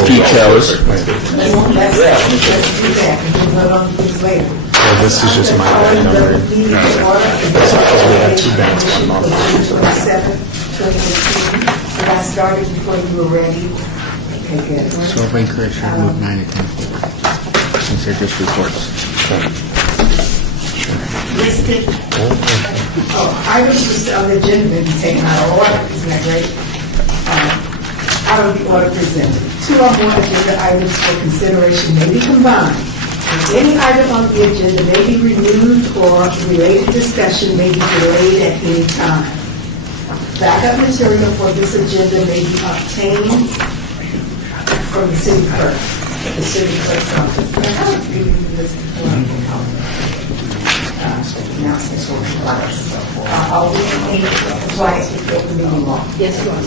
details. Let's do that, and we'll vote on these later. This is just my bad number. We had two banks, one month. 27, 2015. And I started before you were ready. Okay, good. So if I correct, should I move 9 to 10? Since they're just reports. Listed. Items on the agenda may be taken out of order. Isn't that great? Out of the order presented. 2 or more agenda items for consideration may be combined. Any item on the agenda may be removed or related discussion may be delayed at any time. Backup material for this agenda may be obtained from the city clerk, the city clerk's office. Now, how do you do this before? Announcements will be I'll be twice before the meeting law. Yes, you are.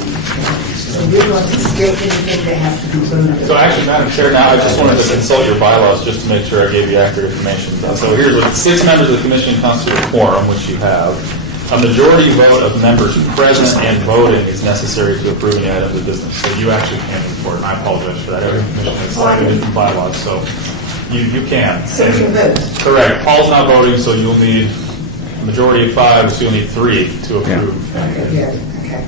So we're going to skip anything that has to be voted. So actually, Madam Chair, now I just wanted to consult your bylaws just to make sure I gave you accurate information. So here's what 6 members of the commission constitute a quorum, which you have. A majority vote of members present and voting is necessary to approve any items of business. So you actually can report, and I apologize for that. Every commission has slightly different bylaws, so you can. So you can vote. Correct. Paul's not voting, so you'll need a majority of 5, so you'll need 3 to approve. Okay, good. Okay.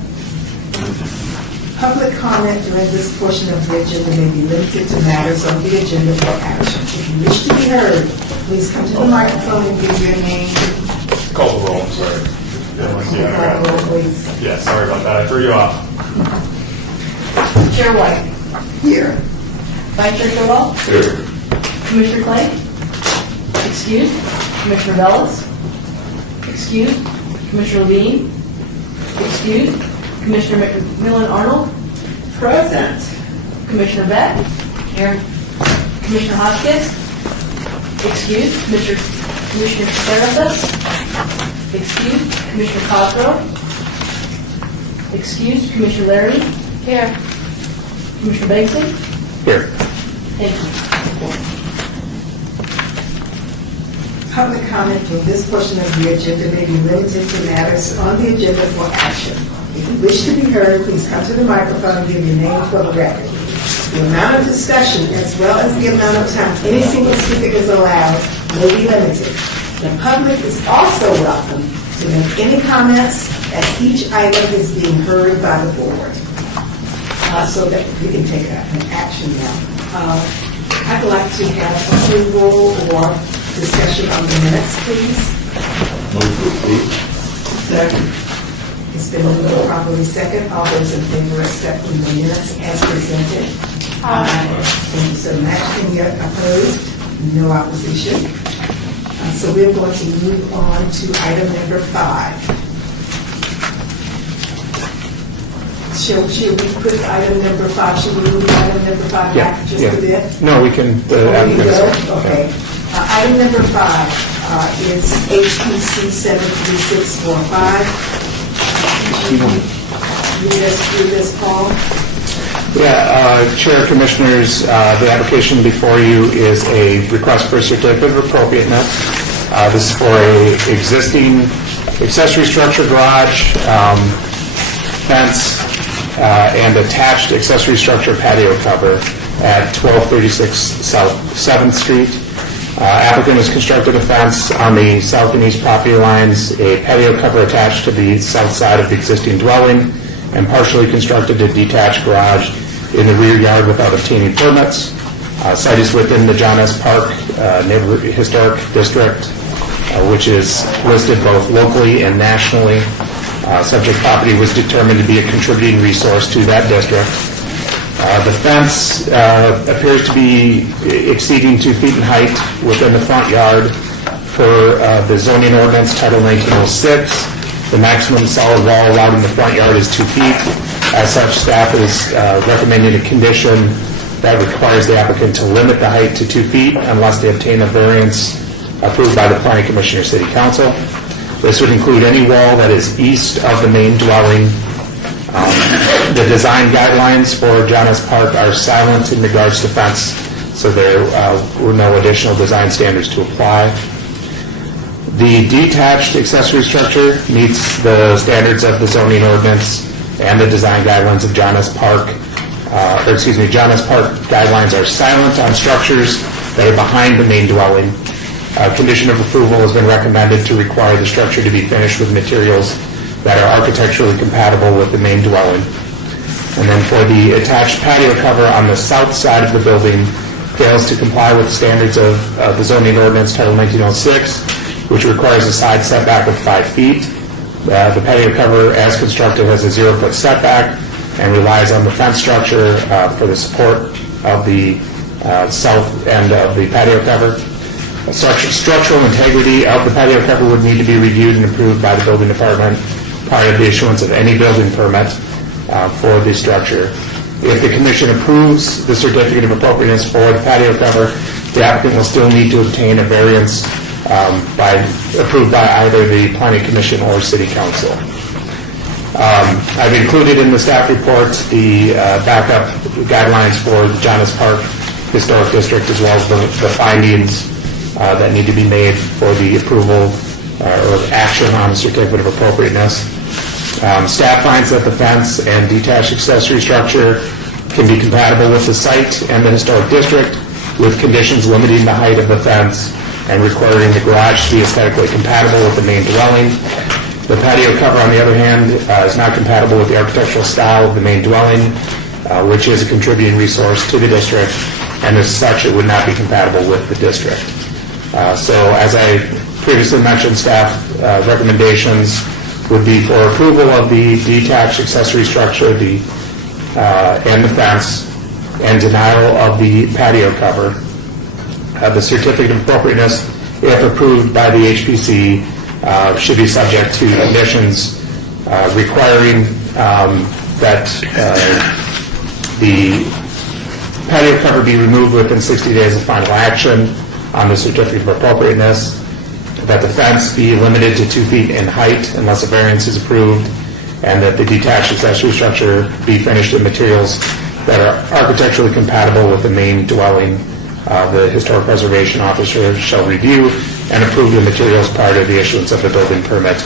Public comment during this portion of the agenda may be limited to matters on the agenda for action. If you wish to be heard, please come to the microphone and give your name. Call the roll, I'm sorry. Call the roll, please. Yeah, sorry about that. I threw you off. Chair White. Here. Vice Chair Stovall. Here. Commissioner Clay. Excused. Commissioner Bellis. Excused. Commissioner Levine. Excused. Commissioner McMillan Arnold. Present. Commissioner Beck. Here. Commissioner Hotchkiss. Excused. Commissioner Serapis. Excused. Commissioner Cosgrove. Excused. Commissioner Larry. Here. Commissioner Bankston. Here. Thank you. Public comment for this portion of the agenda may be limited to matters on the agenda for action. If you wish to be heard, please come to the microphone and give your name for the record. The amount of discussion, as well as the amount of time any single speaker is allowed, may be limited. The public is also welcome to make any comments as each item is being heard by the board, so that we can take an action now. I'd like to have approval or discussion on the minutes, please. Second. It's been moved and properly second. All those in favor of accepting the minutes as presented? Aye. Thank you so much. Any opposed? No opposition. So we're going to move on to item number 5. Should we put item number 5? Should we move item number 5 back just a bit? No, we can. Okay. Item number 5 is HPC 73645. Read us through this, Paul. Yeah, Chair, Commissioners, the application before you is a request for a certificate of appropriateness. This is for a existing accessory structure garage, fence, and attached accessory structure patio cover at 1236 South 7th Street. Applicant has constructed a fence on the south and east property lines, a patio cover attached to the south side of the existing dwelling, and partially constructed a detached garage in the rear yard without obtaining permits. Site is within the John S. Park Neighborhood Historic District, which is listed both locally and nationally. Subject property was determined to be a contributing resource to that district. The fence appears to be exceeding 2 feet in height within the front yard per the zoning ordinance Title 1906. The maximum solid wall allowed in the front yard is 2 feet. As such, staff is recommending a condition that requires the applicant to limit the height to 2 feet unless they obtain a variance approved by the Planning Commission or City Council. This would include any wall that is east of the main dwelling. The design guidelines for John S. Park are silent in regards to fence, so there were no additional design standards to apply. The detached accessory structure meets the standards of the zoning ordinance and the design guidelines of John S. Park. John S. Park guidelines are silent on structures that are behind the main dwelling. Condition of approval has been recommended to require the structure to be finished with materials that are architecturally compatible with the main dwelling. And then for the attached patio cover on the south side of the building, fails to comply with standards of the zoning ordinance Title 1906, which requires a side setback of 5 feet. The patio cover, as constructed, has a 0-foot setback and relies on the fence structure for the support of the south end of the patio cover. Structural integrity of the patio cover would need to be reviewed and approved by the building department prior to the issuance of any building permit for the structure. If the commission approves the certificate of appropriateness for the patio cover, the applicant will still need to obtain a variance approved by either the planning commission or city council. I've included in the staff report the backup guidelines for the John S. Park Historic District, as well as the findings that need to be made for the approval or action on the certificate of appropriateness. Staff finds that the fence and detached accessory structure can be compatible with the site and the historic district, with conditions limiting the height of the fence and requiring the garage to be aesthetically compatible with the main dwelling. The patio cover, on the other hand, is not compatible with the architectural style of the main dwelling, which is a contributing resource to the district, and as such, it would not be compatible with the district. So as I previously mentioned, staff recommendations would be for approval of the detached accessory structure and the fence, and denial of the patio cover. The certificate of appropriateness, if approved by the HPC, should be subject to conditions requiring that the patio cover be removed within 60 days of final action on the certificate of appropriateness, that the fence be limited to 2 feet in height unless a variance is approved, and that the detached accessory structure be finished in materials that are architecturally compatible with the main dwelling. The historic preservation officer shall review and approve the materials prior to the issuance of the building permit.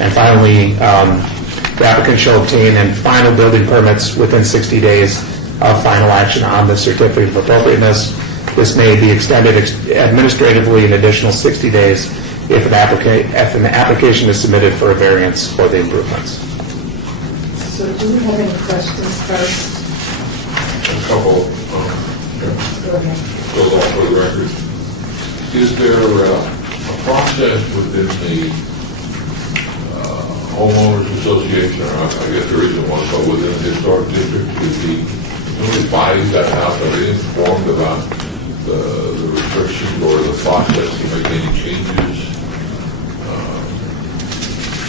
And finally, the applicant shall obtain and final building permits within 60 days of final action on the certificate of appropriateness. This may be extended administratively an additional 60 days if an application is submitted for a variance for the improvements. So do we have any questions first? A couple, Go ahead. goes off for the record. Is there a process within the homeowners association, or I guess there isn't one, but within the historic district, somebody buys that house, are they informed about the restrictions or the process to make any changes?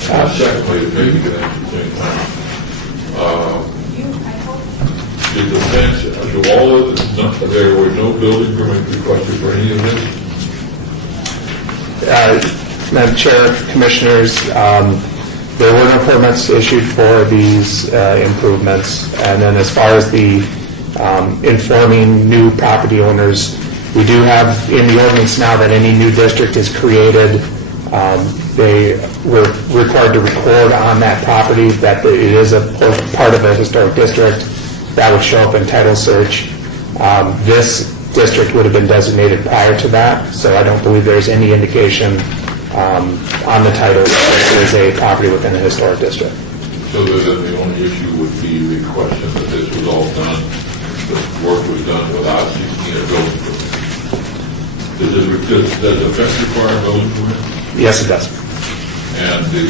Secondly, maybe you can answer at the same time. Did the fence, do all of the, there were no building permit requested for any of this? Madam Chair, Commissioners, there were no permits issued for these improvements. And then as far as the informing new property owners, we do have in the ordinance now that any new district is created, they were required to record on that property that it is a part of a historic district. That would show up in title search. This district would have been designated prior to that, so I don't believe there's any indication on the title that this is a property within a historic district. So that the only issue would be the question that this was all done, the work was done without seeking a building permit. Does the fence require a building permit? Yes, it does. And the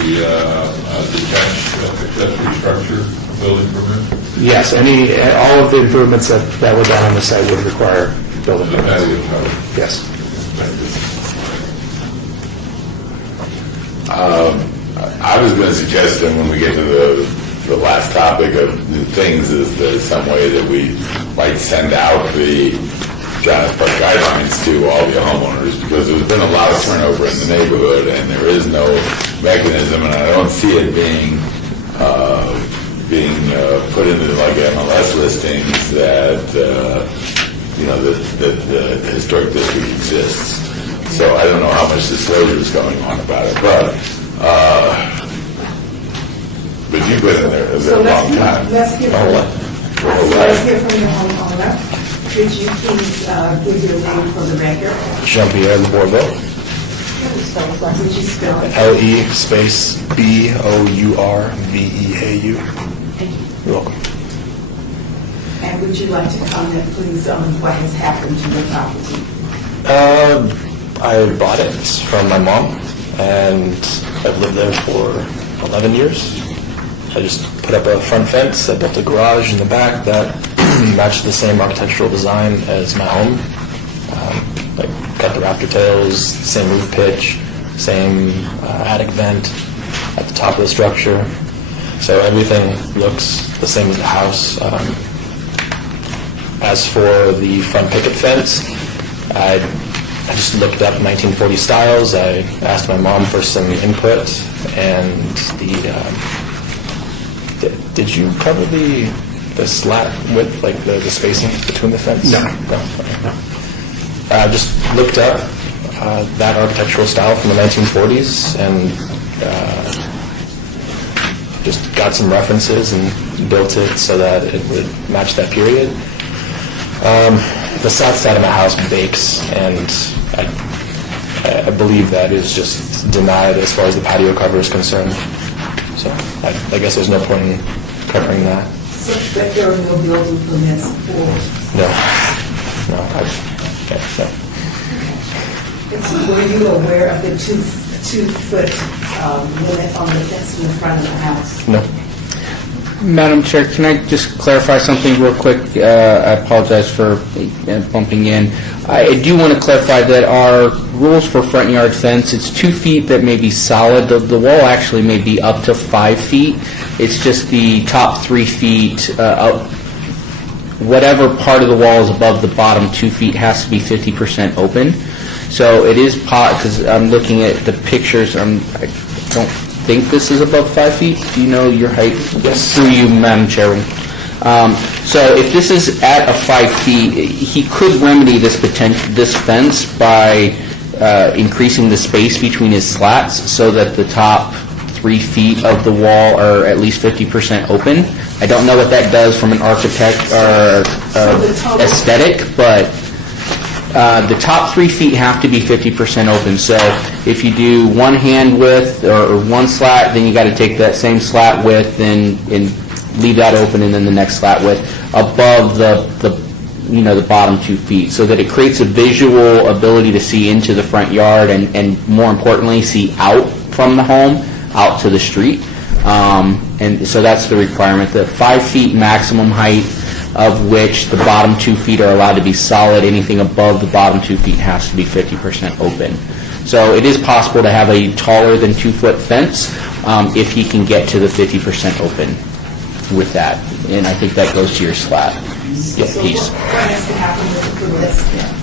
detached accessory structure building permit? Yes, all of the improvements that were done on the site would require building The permits. patio cover? Yes. I was going to suggest that when we get to the last topic of new things, is there's some way that we might send out the John S. Park guidelines to all the homeowners, because there's been a lot of turnover in the neighborhood, and there is no mechanism, and I don't see it being put into like MLS listings that that the historic district exists. So I don't know how much disclosure is going on about it, but you've been in there a So long time. let's give Let's hear from your homeowner. Could you please give your name for the record? Jean-Pierre Bourbeau, Would you spell it? L-E space B-O-U-R-V-E-A-U. You're welcome. And would you like to comment, please, on what has happened to the property? I bought it from my mom, and I've lived there for 11 years. I just put up a front fence. I built a garage in the back that matched the same architectural design as my home. I cut the rafter tails, same roof pitch, same attic vent at the top of the structure. So everything looks the same as the house. As for the front picket fence, I just looked up 1940 styles. I asked my mom for some input, and did you cover the slat width, like the spacing between the fence? No. No. I just looked up that architectural style from the 1940s and just got some references and built it so that it would match that period. The south side of my house bakes, and I believe that is just denied as far as the patio cover is concerned. So I guess there's no point in covering that. So that there are no building permits for... No. Were you aware of the two-foot limit on the fence in the front of the house? No. Madam Chair, can I just clarify something real quick? I apologize for bumping in. I do want to clarify that our rules for front yard fence, it's 2 feet that may be solid. The wall actually may be up to 5 feet. It's just the top 3 feet, whatever part of the wall is above the bottom 2 feet has to be 50% open. So it is, because I'm looking at the pictures, I don't think this is above 5 feet. Do you know your height? Yes. Through you, Madam Chairman. So if this is at a 5 feet, he could remedy this fence by increasing the space between his slats so that the top 3 feet of the wall are at least 50% open. I don't know what that does from an architect or aesthetic, but the top 3 feet have to be 50% open. So if you do one hand width or one slat, then you got to take that same slat width and leave that open, and then the next slat width above the bottom 2 feet, so that it creates a visual ability to see into the front yard and more importantly, see out from the home, out to the street. And so that's the requirement, the 5 feet maximum height, of which the bottom 2 feet are allowed to be solid. Anything above the bottom 2 feet has to be 50% open. So it is possible to have a taller than 2 foot fence if he can get to the 50% open with that. And I think that goes to your slat piece. So what has to happen with the permits then?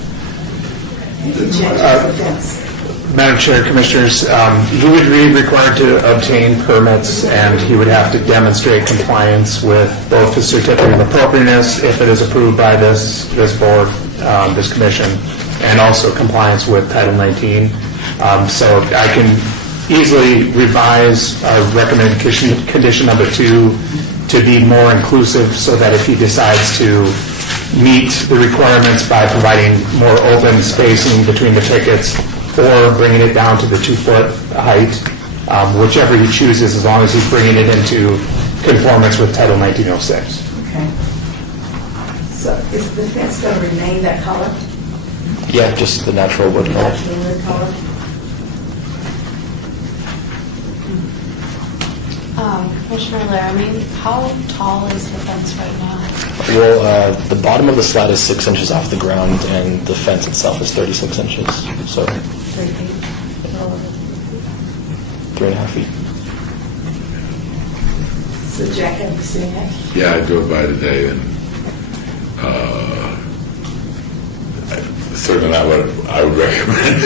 If you change the fence? Madam Chair, Commissioners, he would be required to obtain permits, and he would have to demonstrate compliance with both the certificate of appropriateness, if it is approved by this board, this commission, and also compliance with Title 19. So I can easily revise recommended condition number 2 to be more inclusive, so that if he decides to meet the requirements by providing more open spacing between the pickets, or bringing it down to the 2 foot height, whichever he chooses, as long as he's bringing it into conformance with Title 1906. Okay. So is the fence going to remain that color? Yeah, just the natural wood color. Natural wood color? Commissioner Laramie, how tall is the fence right now? Well, the bottom of the slat is 6 inches off the ground, and the fence itself is 36 inches, so 3 feet? 3.5 feet. So Jack, have you seen that? Yeah, I drove by today, and certainly not what I would recommend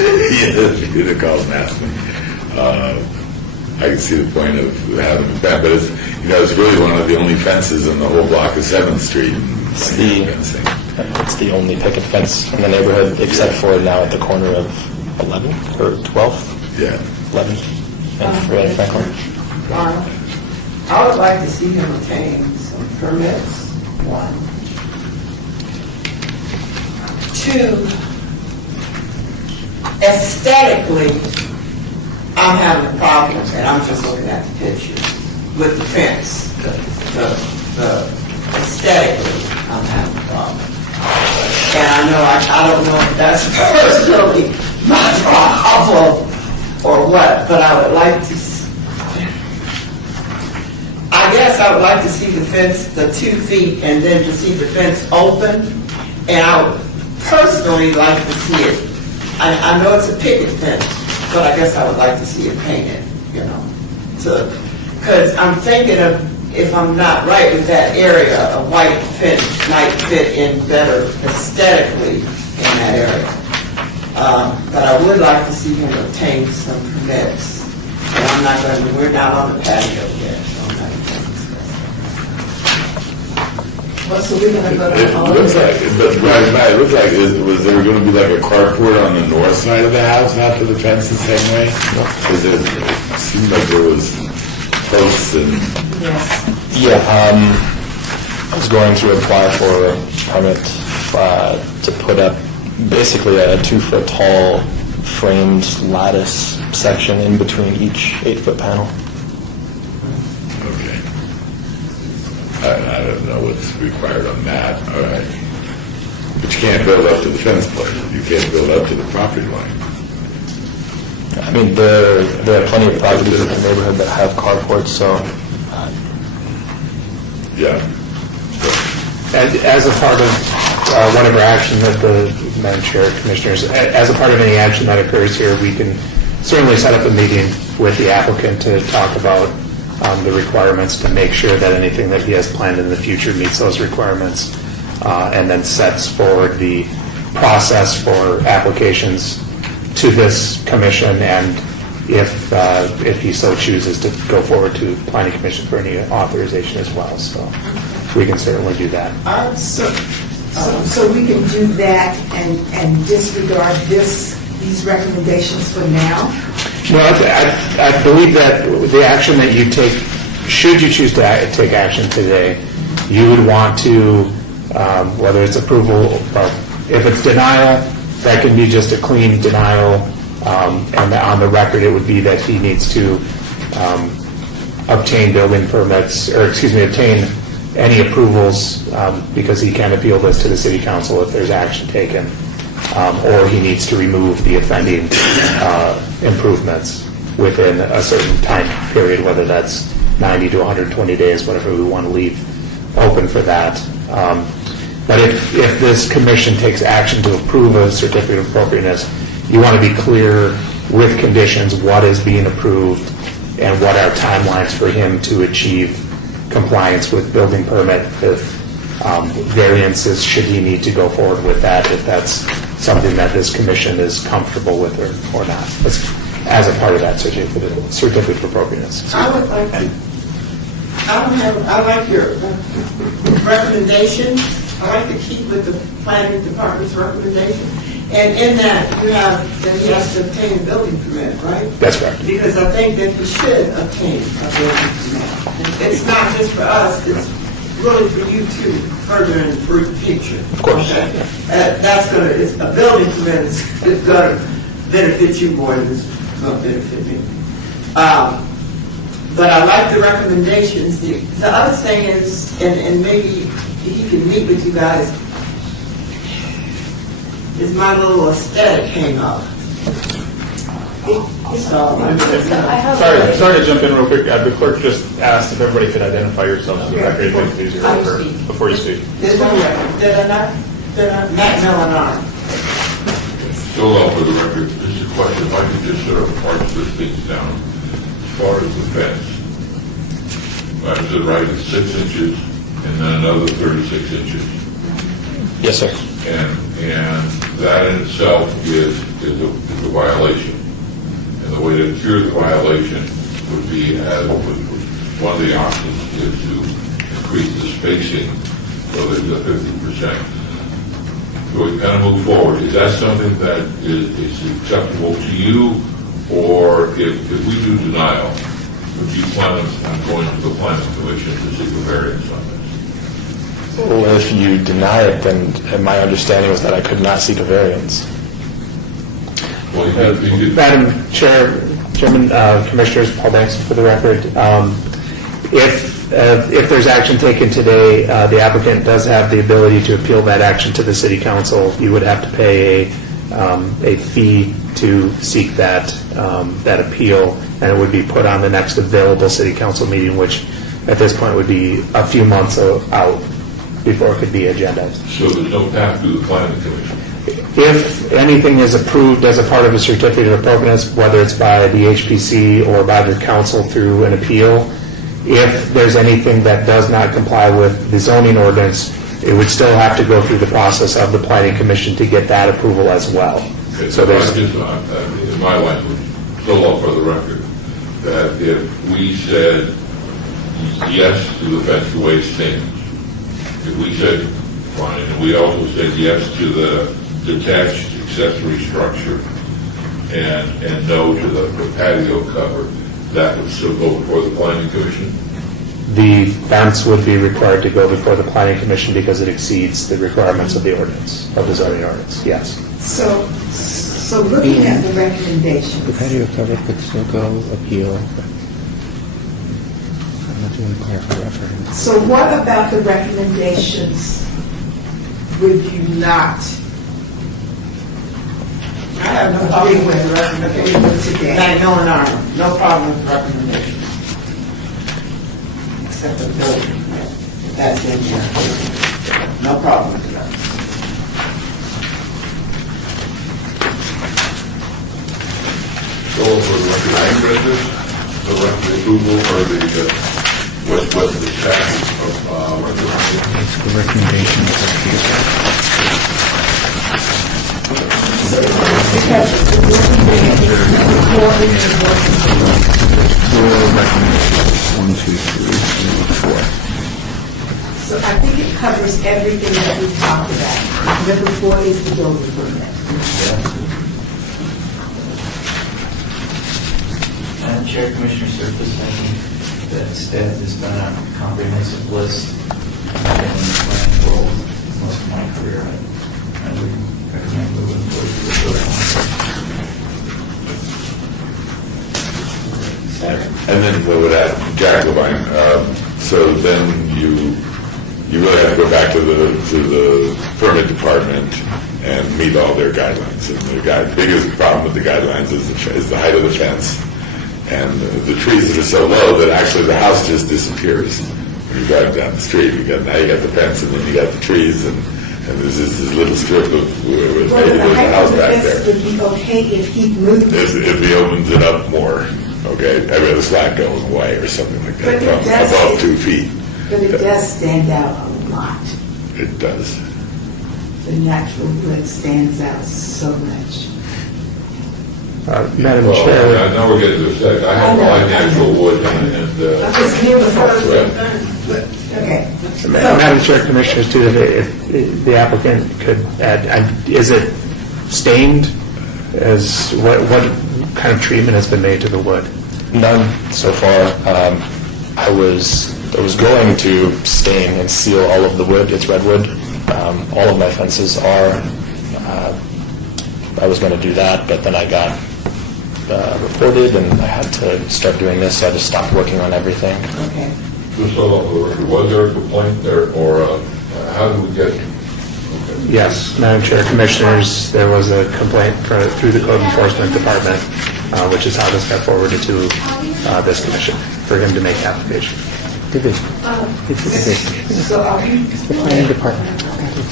you to call and ask me. I can see the point of having a fence, but it's really one of the only fences in the whole block of 7th Street. It's the only picket fence in the neighborhood, except for now at the corner of 11th or 12th. Yeah. 11th and Franklin. Lana? I would like to see him obtain some permits one. Two, aesthetically, I'm having a problem, and I'm just looking at the pictures, with the fence. Aesthetically, I'm having a problem. And I know, I don't know if that's personally my problem or what, but I would like to, I guess I would like to see the fence, the 2 feet, and then to see the fence open, and I would personally like to see it. I know it's a picket fence, but I guess I would like to see it painted, you know, because I'm thinking of, if I'm not right with that area, a white fence might fit in better aesthetically in that area. But I would like to see him obtain some permits. And I'm not going to, we're not on the patio yet, so I'm not going to discuss. Well, so we're going to go It to all looks of like, but right, it looks like, was there going to be like a carport on the north side of the house after the fence the same way? Because it seemed like there was posts and... Yes. Yeah, I was going to apply for a permit to put up basically a 2-foot tall framed lattice section in between each 8-foot panel. Okay. I don't know what's required on that, all right. But you can't build up to the fence line. You can't build up to the property line. I mean, there are plenty of properties in the neighborhood that have carports, so Yeah. As a part of whatever action that the Madam Chair, Commissioners, as a part of any action that occurs here, we can certainly set up a meeting with the applicant to talk about the requirements to make sure that anything that he has planned in the future meets those requirements, and then sets forward the process for applications to this commission, and if he so chooses to go forward to Planning Commission for any authorization as well. So we can certainly do that. So we can do that and disregard these recommendations for now? No, I believe that the action that you take, should you choose to take action today, you would want to, whether it's approval, or if it's denial, that can be just a clean denial. And on the record, it would be that he needs to obtain building permits, or obtain any approvals, because he can appeal this to the City Council if there's action taken, or he needs to remove the offending improvements within a certain time period, whether that's 90 to 120 days, whatever we want to leave open for that. But if this commission takes action to approve a certificate of appropriateness, you want to be clear with conditions what is being approved and what are timelines for him to achieve compliance with building permit, if variances, should he need to go forward with that, if that's something that this commission is comfortable with or not, as a part of that certificate of appropriateness. I would like to, I like your recommendation. I like to keep with the planning department's recommendation. And in that, you have that he has to obtain a building permit, right? That's correct. Because I think that he should obtain a building permit. It's not just for us, it's really for you too, further in the future. Of course. Okay? That's going to, a building permit is going to benefit you more than it's going to benefit me. But I like the recommendations. The other thing is, and maybe he can meet with you guys, is my little aesthetic hang up. So, Sorry to jump in real quick. The clerk just asked if everybody could identify yourselves for the record, make it easier before you speak. Did I not? Matt Miller. Still up for the record, this is a question, if I could just sort of parse this thing down. As far as the fence, I was right, it's 6 inches and then another 36 inches. yes, sir. And that in itself is a violation. And the way to cure the violation would be, one of the options is to increase the spacing so there's a 50%. So we kind of move forward. Is that something that is acceptable to you? Or if we do denial, would you plan on going to the planning commission to seek a variance on this? Well, if you deny it, then my understanding was that I could not seek a variance. Well, you could, Madam Chairman, Commissioners, Paul Banks for the record. If there's action taken today, the applicant does have the ability to appeal that action to the city council. You would have to pay a fee to seek that appeal, and it would be put on the next available city council meeting, which at this point would be a few months out before it could be agendized. so there's no path to the planning commission. If anything is approved as a part of a certificate of appropriateness, whether it's by the HPC or by the council through an appeal, if there's anything that does not comply with the zoning ordinance, it would still have to go through the process of the planning commission to get that approval as well. Okay, So so there's, in my language, so for the record, that if we said yes to the fence the way it stands, if we said, fine, and we also said yes to the detached accessory structure and no to the patio cover, that would still go before the planning commission? the fence would be required to go before the planning commission because it exceeds the requirements of the ordinance, of the zoning ordinance, yes. So looking at the recommendations, The patio cover could still go appeal. I'm not doing clarify reference. so what about the recommendations would you not I have no problem agree with the with recommendation. today? Magnolia Arm, no problem with the recommendation. Except the building, that's in here. No problem with that. So for the record, I read this, the approval or what's the status of recommendation? It's the recommendation of the So I think it covers everything that we've talked about. Number 4 is the building permit. Madam Chair, Commissioner Surface, I think that staff has done a comprehensive list. I've been in the plan for most of my career. I would recommend moving forward to the And then what would add, Jacobine, so then you really have to go back to the permit department and meet all their guidelines. And the biggest problem with the guidelines is the height of the fence and the trees that are so low that actually the house just disappears when you drive down the street. Now you got the fence and then you got the trees and there's this little strip of maybe Well, the there's a height house of the back fence there. would be okay if he moved. If he opens it up more, okay, I mean, the slack going away or something like But that, it from does- above 2 feet. But it does stand out a lot. It does. The natural wood stands out so much. Madam Well, Chair, now we're getting to the second, I have like natural wood and I'm just here the first red. Okay. Madam Chair, Commissioners, too, if the applicant could add, is it stained? What kind of treatment has been made to the wood? None so far. I was going to stain and seal all of the wood. It's redwood. All of my fences are. I was going to do that, but then I got reported and I had to start doing this, so I just stopped working on everything. Okay. Just so for the record, was there a complaint there, or how did we get? Yes, Madam Chair, Commissioners, there was a complaint through the Code Enforcement Department, which is how this got forwarded to this commission, for him to make application. Division. It's the division. So are we, It's the planning department.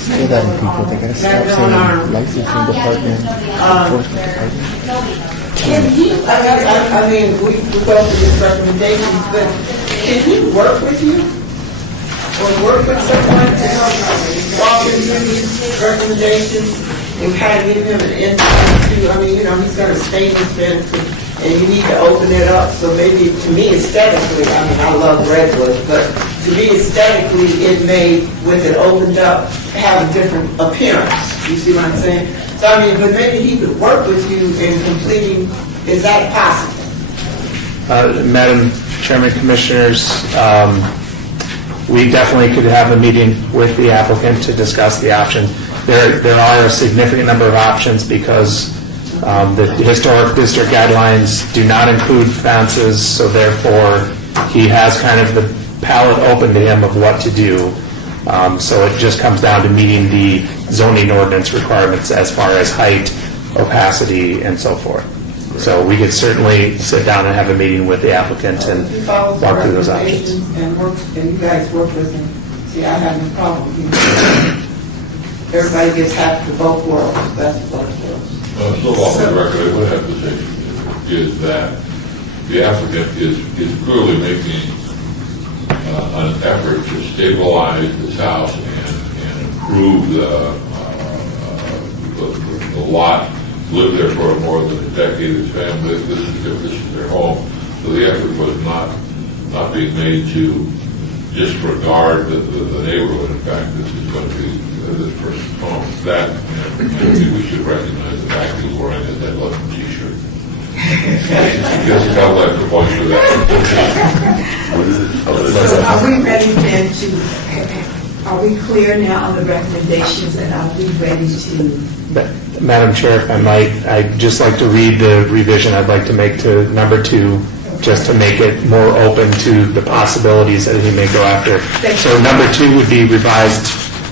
Say that in people, they gotta stop saying licensing department, enforcement department. Can he, I mean, we go through his recommendations, but can he work with you? Or work with someone to help walk him through these recommendations and kind of give him an insight to, I mean, he's got a statement fence and you need to open it up, so maybe to me aesthetically, I mean, I love redwood, but to me aesthetically, it may, with it opened up, have a different appearance. You see what I'm saying? So I mean, but maybe he could work with you in completing, is that possible? Madam Chairman, Commissioners, we definitely could have a meeting with the applicant to discuss the option. There are a significant number of options because the historic district guidelines do not include fences, so therefore he has kind of the palette open to him of what to do. So it just comes down to meeting the zoning ordinance requirements as far as height, opacity, and so forth. So we could certainly sit down and have a meeting with the applicant and He follows the walk through those options. recommendations and works, and you guys work with him. See, I have no problem with you. Everybody gets half of both worlds, that's both worlds. So off the record, I would have to say is that the applicant is clearly making an effort to stabilize this house and improve the lot, lived there for more than a decade, his family, this is their home. So the effort was not being made to disregard the neighborhood. In fact, this is going to be this person's home. That, maybe we should recognize the fact he's wearing that lovely T-shirt. He doesn't have like the point for that. So are we ready then are we clear now on the recommendations and are we ready to? Madam Chair, if I might, I'd just like to read the revision I'd like to make to number 2, just to make it more open to the possibilities that he may go after. So number 2 would be revised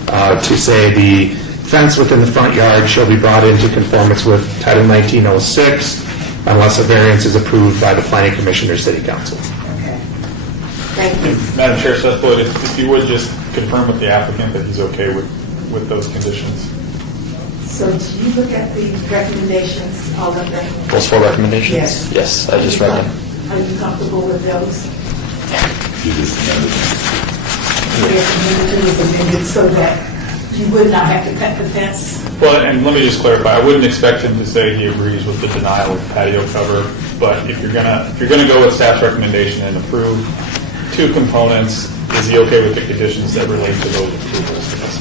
to say the fence within the front yard shall be brought into conformance with Title 1906 unless a variance is approved by the Planning Commission or City Council. Okay. Thank you. Madam Chair, Seth Floyd, if you would just confirm with the applicant that he's okay with those conditions. So do you look at the recommendations, all of them? Those 4 recommendations? Yes. Yes, I just read them. Are you comfortable with those? You just amended it. Yes, amended is amended so that you would not have to cut the fence? Well, and let me just clarify, I wouldn't expect him to say he agrees with the denial of patio cover, but if you're gonna go with staff's recommendation and approve 2 components, is he okay with the conditions that relate to those approvals? That's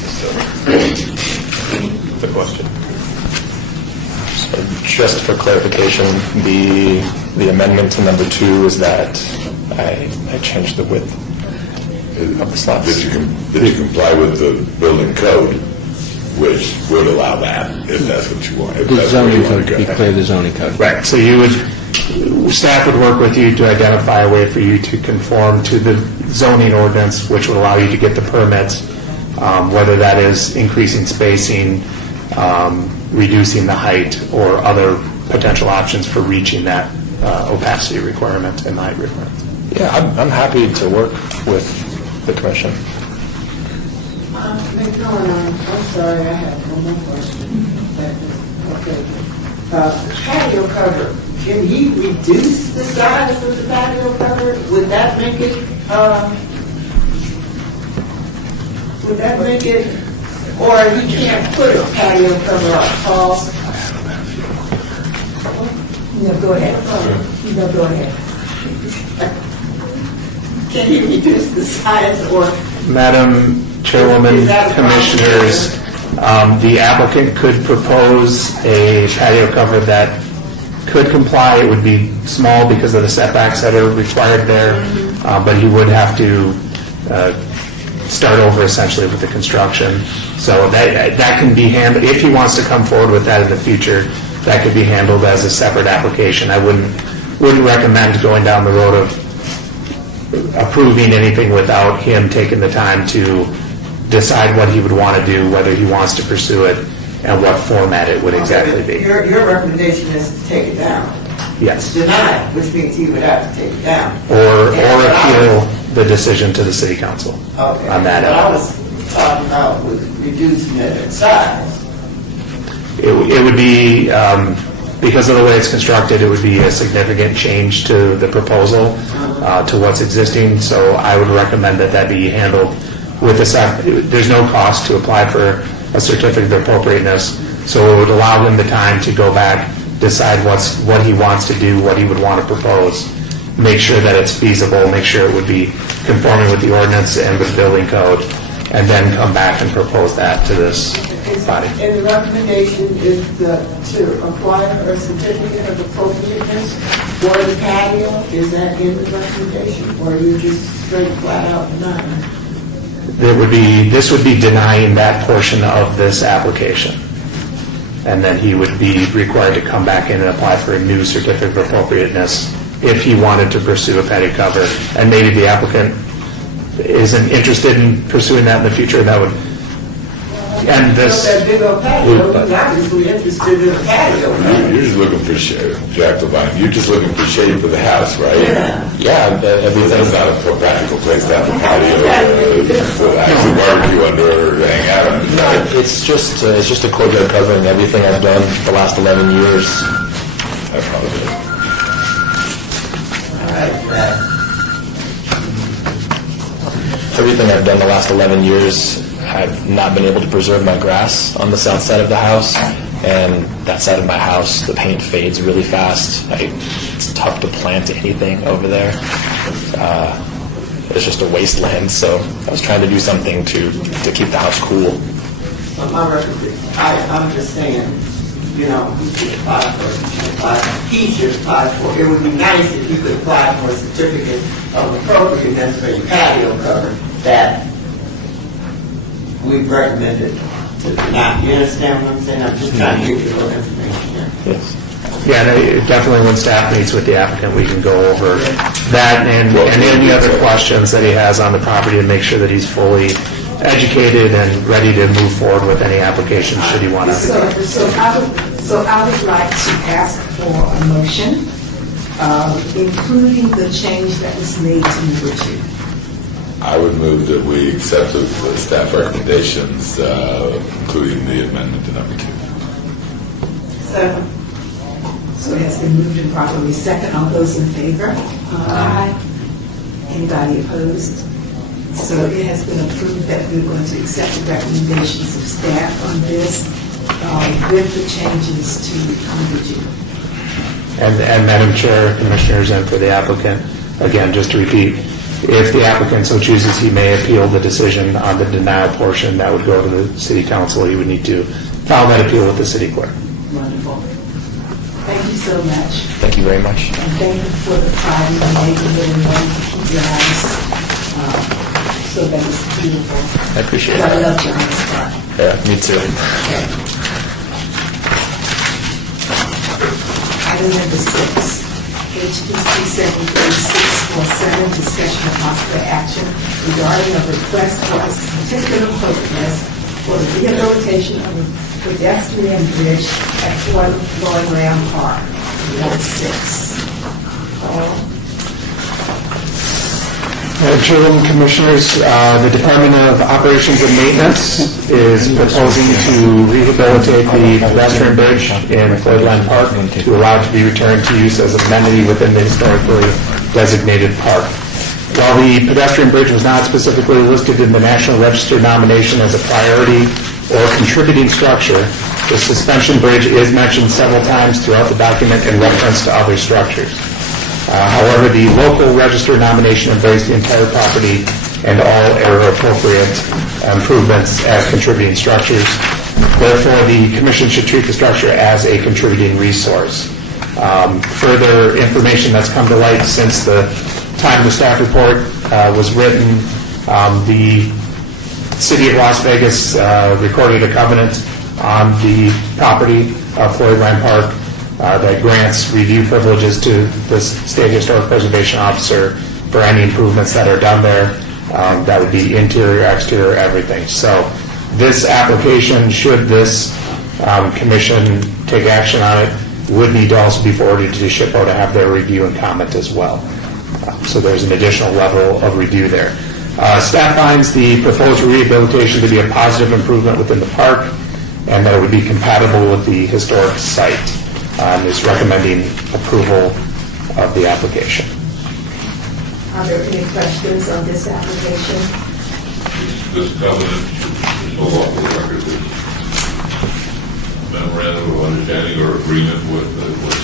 the question. So just for clarification, the amendment to number 2 is that I changed the width of the slats. That you comply with the building code, which would allow that, if that's what you want. If The that's where you zoning want code, to to be go. clear, the zoning code. Right, so staff would work with you to identify a way for you to conform to the zoning ordinance, which would allow you to get the permits, whether that is increasing spacing, reducing the height, or other potential options for reaching that opacity requirement and height requirement. Yeah, I'm happy to work with the commission. I'm sorry, I have one more question. Okay. Patio cover, can he reduce the size of the patio cover? Would that make it, or he can't put a patio cover up tall? No, go ahead. No, go ahead. Can he reduce the size or? Madam Chairwoman, Is that a problem? Commissioners, the applicant could propose a patio cover that could comply. It would be small because of the setbacks that are required there, but he would have to start over essentially with the construction. So that can be handled, if he wants to come forward with that in the future, that could be handled as a separate application. I wouldn't recommend going down the road of approving anything without him taking the time to decide what he would want to do, whether he wants to pursue it, and what format it would exactly be. Your recommendation is to take it down, Yes. deny it, which means he would have to take it down. Or appeal the decision to the city council Okay. on that. But I was talking about with reducing it in size. It would be, because of the way it's constructed, it would be a significant change to the proposal, to what's existing, so I would recommend that be handled with there's no cost to apply for a certificate of appropriateness, so it would allow him the time to go back, decide what he wants to do, what he would want to propose, make sure that it's feasible, make sure it would be conforming with the ordinance and with the building code, and then come back and propose that to this body. And the recommendation is to acquire a certificate of appropriateness for the patio. Is that in the recommendation, or are you just straight flat out denying? This would be denying that portion of this application. And then he would be required to come back in and apply for a new certificate of appropriateness if he wanted to pursue a patio cover. And maybe the applicant isn't interested in pursuing that in the future, that would end this. That big old patio, he's obviously interested in a patio. You're just looking for shade, Jack Levine, you're just looking for shade for the house, right? Yeah, That's not a practical place to have a patio, to actually barbecue under or hang out under. right? it's just a courtyard covering everything I've done the last 11 years. That's probably it. All right, Everything I've done the last 11 years, I've not been able to preserve my grass on the south side of the house, and that side of my house, the paint fades really fast. It's tough to plant anything over there. It's just a wasteland, so I was trying to do something to keep the house cool. on my record, I'm just saying, you know, he should apply for, it would be nice if you could apply for a certificate of appropriateness for your patio cover that we've recommended to deny. You understand what I'm saying? I'm just trying to give you a little information here. Yes. Yeah, no, definitely when staff meets with the applicant, we can go over that and any other questions that he has on the property and make sure that he's fully educated and ready to move forward with any application should he want to. So I would like to ask for a motion, including the change that was made to number 2. I would move that we accept the staff recommendations, including the amendment to number 2. So it has been moved and properly second. All those in favor? Aye. Anybody opposed? So it has been approved that we're going to accept the recommendations of staff on this with the changes to number 2. And Madam Chair, Commissioners, and for the applicant, again, just to repeat, if the applicant so chooses, he may appeal the decision on the denial portion. That would go to the City Council. He would need to file that appeal with the City Clerk. Wonderful. Thank you so much. Thank you very much. And thank you for the pride in the neighborhood and wanting to keep your house so that it's beautiful. I appreciate I it. love your house part. Yeah, me too. Okay. Item number 6, HPC 73647, discussion of possible action regarding a request for a certificate of appropriateness for the rehabilitation of a pedestrian bridge at Floyd Lamb Park, Ward 6. Madam Chairwoman, Commissioners, the Department of Operations and Maintenance is proposing to rehabilitate the pedestrian bridge in Floydland Park to allow it to be returned to use as an amenity within the historically designated park. While the pedestrian bridge was not specifically listed in the National Register nomination as a priority or contributing structure, the suspension bridge is mentioned several times throughout the document in reference to other structures. However, the local register nomination embraced the entire property and all error-appropriate improvements as contributing structures. Therefore, the Commission should treat the structure as a contributing resource. Further information that's come to light since the time the staff report was written, the City of Las Vegas recorded a covenant on the property of Floydland Park that grants review privileges to the State Historic Preservation Officer for any improvements that are done there. That would be interior, exterior, everything. So this application, should this commission take action on it, would need to also be forwarded to SHPO to have their review and comment as well. So there's an additional level of review there. Staff finds the proposed rehabilitation to be a positive improvement within the park and that it would be compatible with the historic site. Is recommending approval of the application. Are there any questions on this application? This covenant is no longer record, this memorandum of understanding or agreement with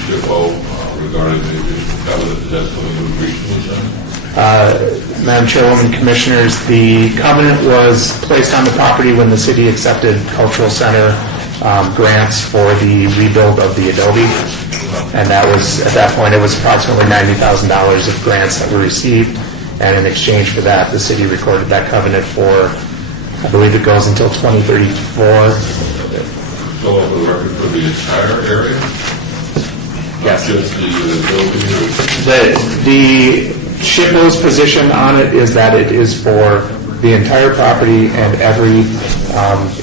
SHPO regarding the additional covenant, is that something we've recently done? Madam Chairwoman, Commissioners, the covenant was placed on the property when the city accepted Cultural Center grants for the rebuild of the Adobe, and that was, at that point, it was approximately $90,000 of grants that were received, And in exchange for that, the city recorded that covenant for, I believe it goes until 2034. So for the record, for the entire area? Yes. Not just the building or? The SHPO's position on it is that it is for the entire property, and every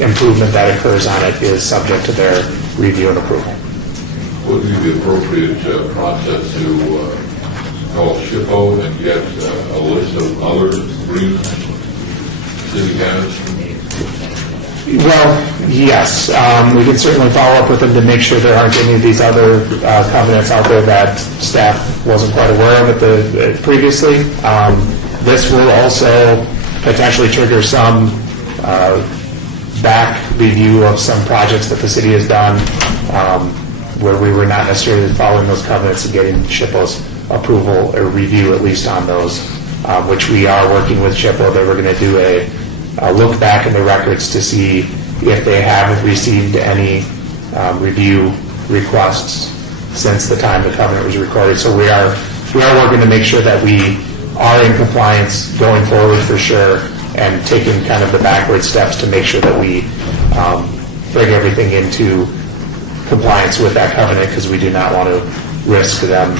improvement that occurs on it is subject to their review and approval. Would be the appropriate process to call SHPO and get a list of other agreements city has? Well, yes, we can certainly follow up with them to make sure there aren't any of these other covenants out there that staff wasn't quite aware of previously. This will also potentially trigger some back review of some projects that the city has done where we were not necessarily following those covenants and getting SHPO's approval or review at least on those, which we are working with SHPO. They were going to do a look back in the records to see if they have received any review requests since the time the covenant was recorded. So we are working to make sure that we are in compliance going forward for sure, and taking kind of the backward steps to make sure that we bring everything into compliance with that covenant, because we do not want to risk them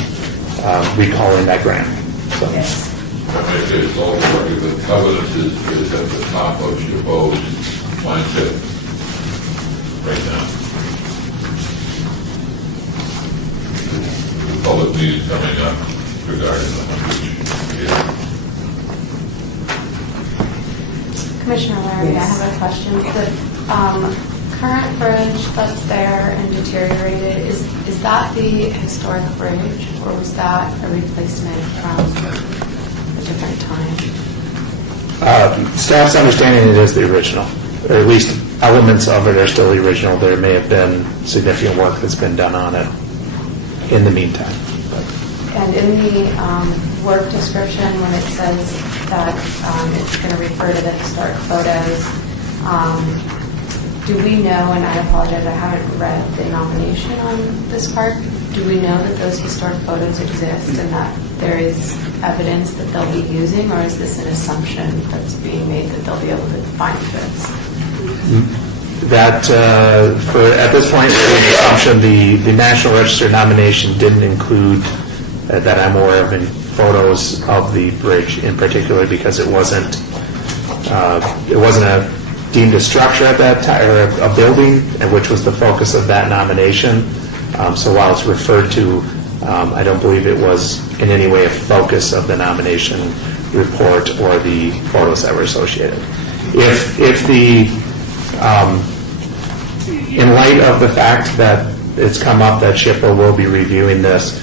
recalling that grant. So. Yes. I may say it's all the record, the covenant is at the top of SHPO's mindset right now. The public meeting coming up regarding the 100 year. Commissioner Larry, Yes. I have a question. The current bridge that's there and deteriorated, is that the historic bridge, or was that a replacement from a different time? Staff's understanding it is the original, or at least elements of it are still the original. There may have been significant work that's been done on it in the meantime. And in the work description, when it says that it's going to refer to the historic photos, do we know, and I apologize, I haven't read the nomination on this part, do we know that those historic photos exist and that there is evidence that they'll be using, or is this an assumption that's being made that they'll be able to find this? That, at this point, the assumption, the National Register nomination didn't include, that I'm aware of, in photos of the bridge in particular, because it wasn't a deemed a structure at that time, or a building, and which was the focus of that nomination. So while it's referred to, I don't believe it was in any way a focus of the nomination report or the photos that were associated. If the, in light of the fact that it's come up that SHPO will be reviewing this,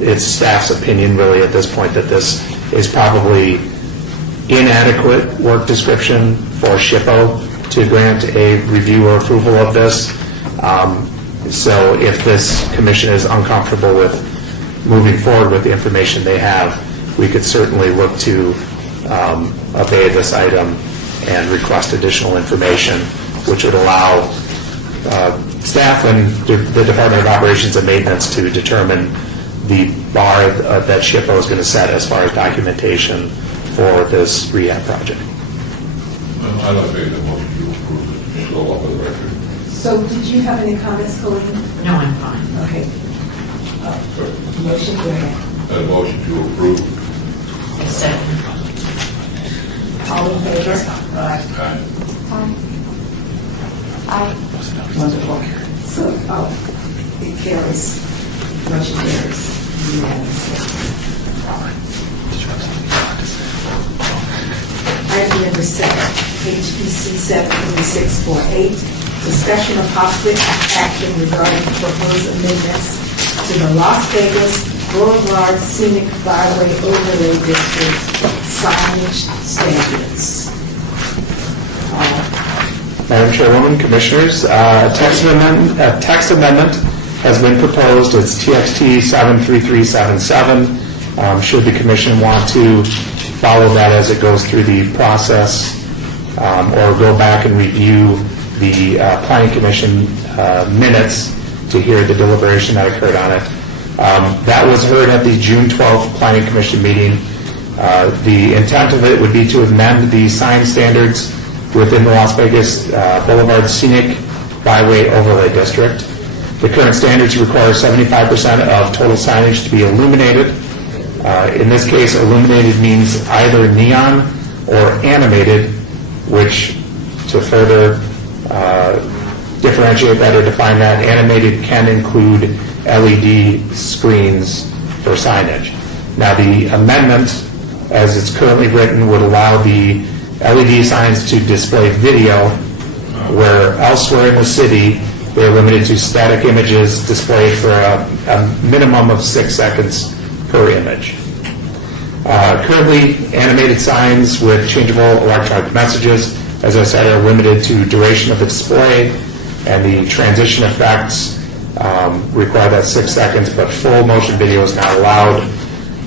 it's staff's opinion really at this point that this is probably inadequate work description for SHPO to grant a review or approval of this. So if this commission is uncomfortable with moving forward with the information they have, we could certainly look to obey this item and request additional information, which would allow staff and the Department of Operations and Maintenance to determine the bar that SHPO is going to set as far as documentation for this rehab project. I'd like to make a motion to approve it, go off the record. So did you have any comments, Colleen? No, I'm fine. Okay. Motion, go ahead. A motion to approve. Second. All in favor? Aye. Aye. Wonderful. So, it carries. Motion carries unanimously. Item number 7, HPC 73648, discussion of possible action regarding proposed amendments to the Las Vegas Boulevard Scenic Byway Overlay District signage standards. Madam Chairwoman, Commissioners, a text amendment has been proposed. It's TXT 73377. Should the Commission want to follow that as it goes through the process, or go back and review the Planning Commission minutes to hear the deliberation that occurred on it, That was heard at the June 12th Planning Commission meeting. The intent of it would be to amend the sign standards within the Las Vegas Boulevard Scenic Byway Overlay District. The current standards require 75% of total signage to be illuminated. In this case, illuminated means either neon or animated, which, to further differentiate that or define that, animated can include LED screens for signage. Now, the amendment, as it's currently written, would allow the LED signs to display video, where elsewhere in the city, they're limited to static images displayed for a minimum of 6 seconds per image. Currently, animated signs with changeable electronic messages, as I said, are limited to duration of the display, and the transition effects require that 6 seconds, but full motion video is not allowed.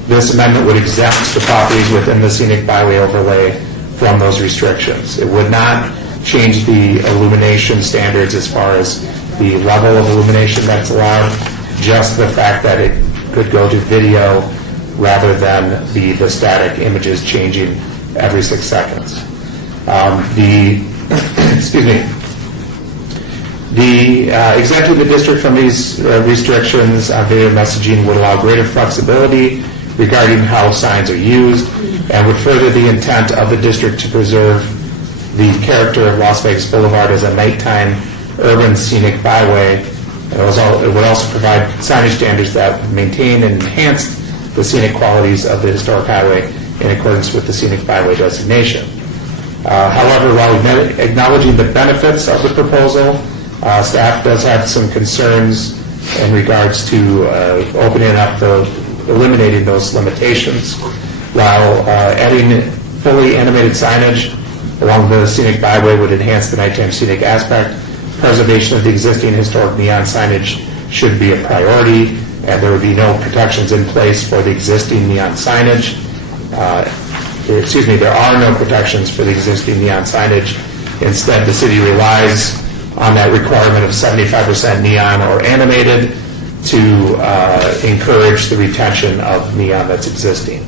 This amendment would exempt the properties within the scenic byway overlay from those restrictions. It would not change the illumination standards as far as the level of illumination that's allowed, just the fact that it could go to video rather than the static images changing every 6 seconds. Exempting the district from these restrictions on video messaging would allow greater flexibility regarding how signs are used and would further the intent of the district to preserve the character of Las Vegas Boulevard as a nighttime urban scenic byway. It would also provide signage standards that maintain and enhance the scenic qualities of the historic highway in accordance with the scenic byway designation. However, while acknowledging the benefits of the proposal, staff does have some concerns in regards to opening up eliminating those limitations. While adding fully animated signage along the scenic byway would enhance the nighttime scenic aspect, preservation of the existing historic neon signage should be a priority, and there would be no protections in place for the existing neon signage. There are no protections for the existing neon signage. Instead, the city relies on that requirement of 75% neon or animated to encourage the retention of neon that's existing.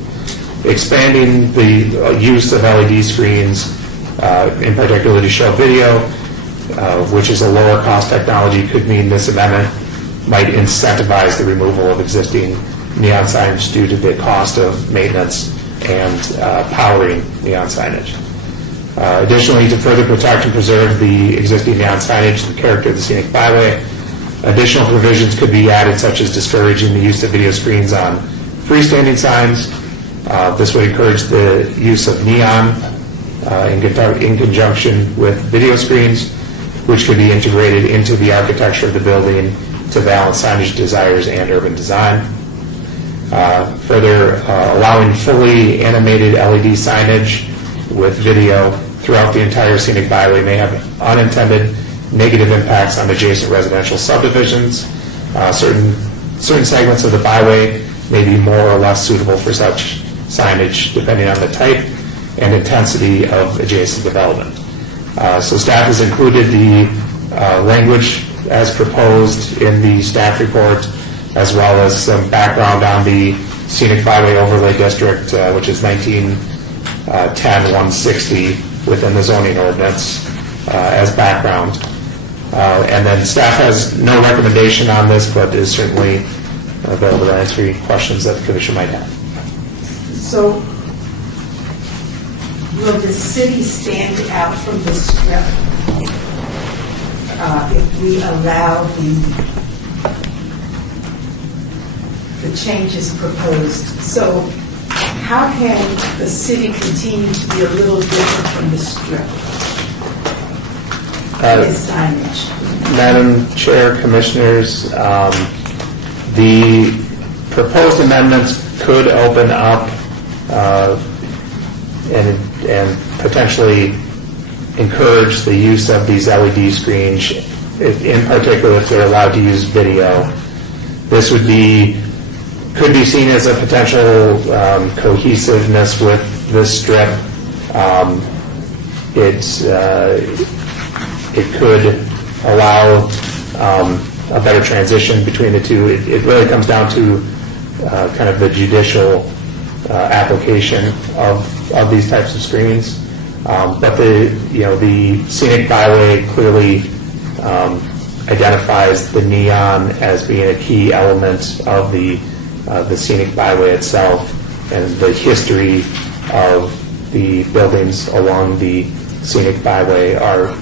Expanding the use of LED screens, in particular to show video, which is a lower cost technology, could mean this amendment might incentivize the removal of existing neon signage due to the cost of maintenance and powering neon signage. Additionally, to further protect and preserve the existing neon signage and the character of the scenic byway, additional provisions could be added, such as discouraging the use of video screens on freestanding signs. This would encourage the use of neon in conjunction with video screens, which could be integrated into the architecture of the building to balance signage desires and urban design. Further, allowing fully animated LED signage with video throughout the entire scenic byway may have unintended negative impacts on adjacent residential subdivisions. Certain segments of the byway may be more or less suitable for such signage, depending on the type and intensity of adjacent development. So staff has included the language as proposed in the staff report, as well as some background on the Scenic Byway Overlay District, which is 1910-160 within the zoning ordinance as background. And then staff has no recommendation on this, but is certainly available to answer any questions that the commission might have. So, will the city stand out from the strip if we allow the changes proposed? So, how can the city continue to be a little different from the strip? With signage. Madam Chair, Commissioners, the proposed amendments could open up and potentially encourage the use of these LED screens, in particular if they're allowed to use video. This could be seen as a potential cohesiveness with this strip. It could allow a better transition between the two. It really comes down to kind of the judicial application of these types of screens. But the scenic byway clearly identifies the neon as being a key element of the scenic byway itself, and the history of the buildings along the scenic byway are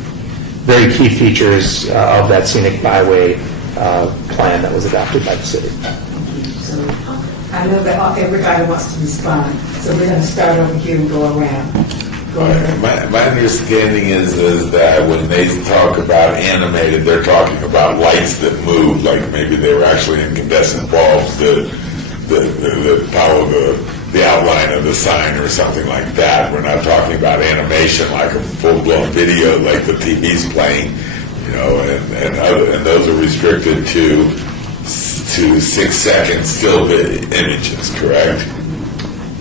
very key features of that scenic byway plan that was adopted by the city. So I know that everybody wants to respond, so we're going to start over here and go around. Go ahead. My understanding is that when they talk about animated, they're talking about lights that move, like maybe they were actually incandescent bulbs that follow the outline of the sign or something like that. We're not talking about animation like a full-blown video like the TV's playing, and those are restricted to 6-second still images, correct?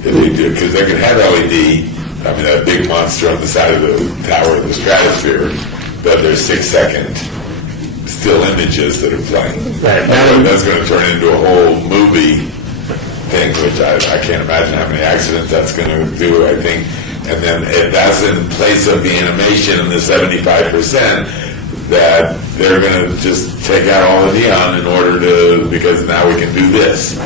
If we do, because they can have LED. I mean, that big monster on the side of the tower of the Stratosphere, but there's 6-second still images that are playing. Right. That's going to turn into a whole movie thing, which I can't imagine how many accidents that's going to do, I think. And then if that's in place of the animation and the 75%, that they're going to just take out all the neon in order to, because now we can do this.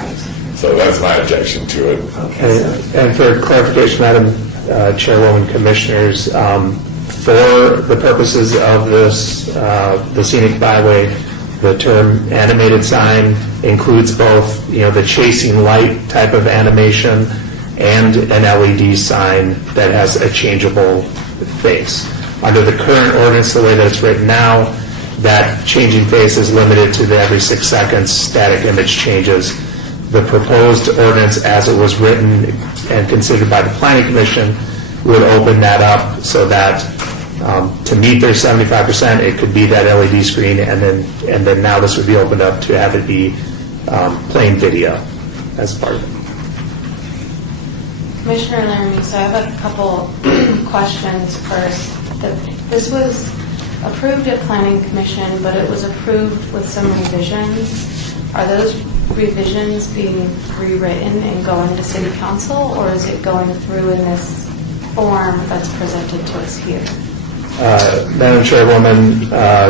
So that's my objection to it. And for clarification, Madam Chairwoman, Commissioners, for the purposes of this, the scenic byway, the term animated sign includes both, the chasing light type of animation and an LED sign that has a changeable face. Under the current ordinance, the way that it's written now, that changing face is limited to the every 6 seconds static image changes. The proposed ordinance, as it was written and considered by the Planning Commission, would open that up so that to meet their 75%, it could be that LED screen, and then now this would be opened up to have it be plain video as part of it. Commissioner Laramie, so I have a couple questions first. This was approved at Planning Commission, but it was approved with some revisions. Are those revisions being rewritten and going to City Council, or is it going through in this form that's presented to us here? Madam Chairwoman,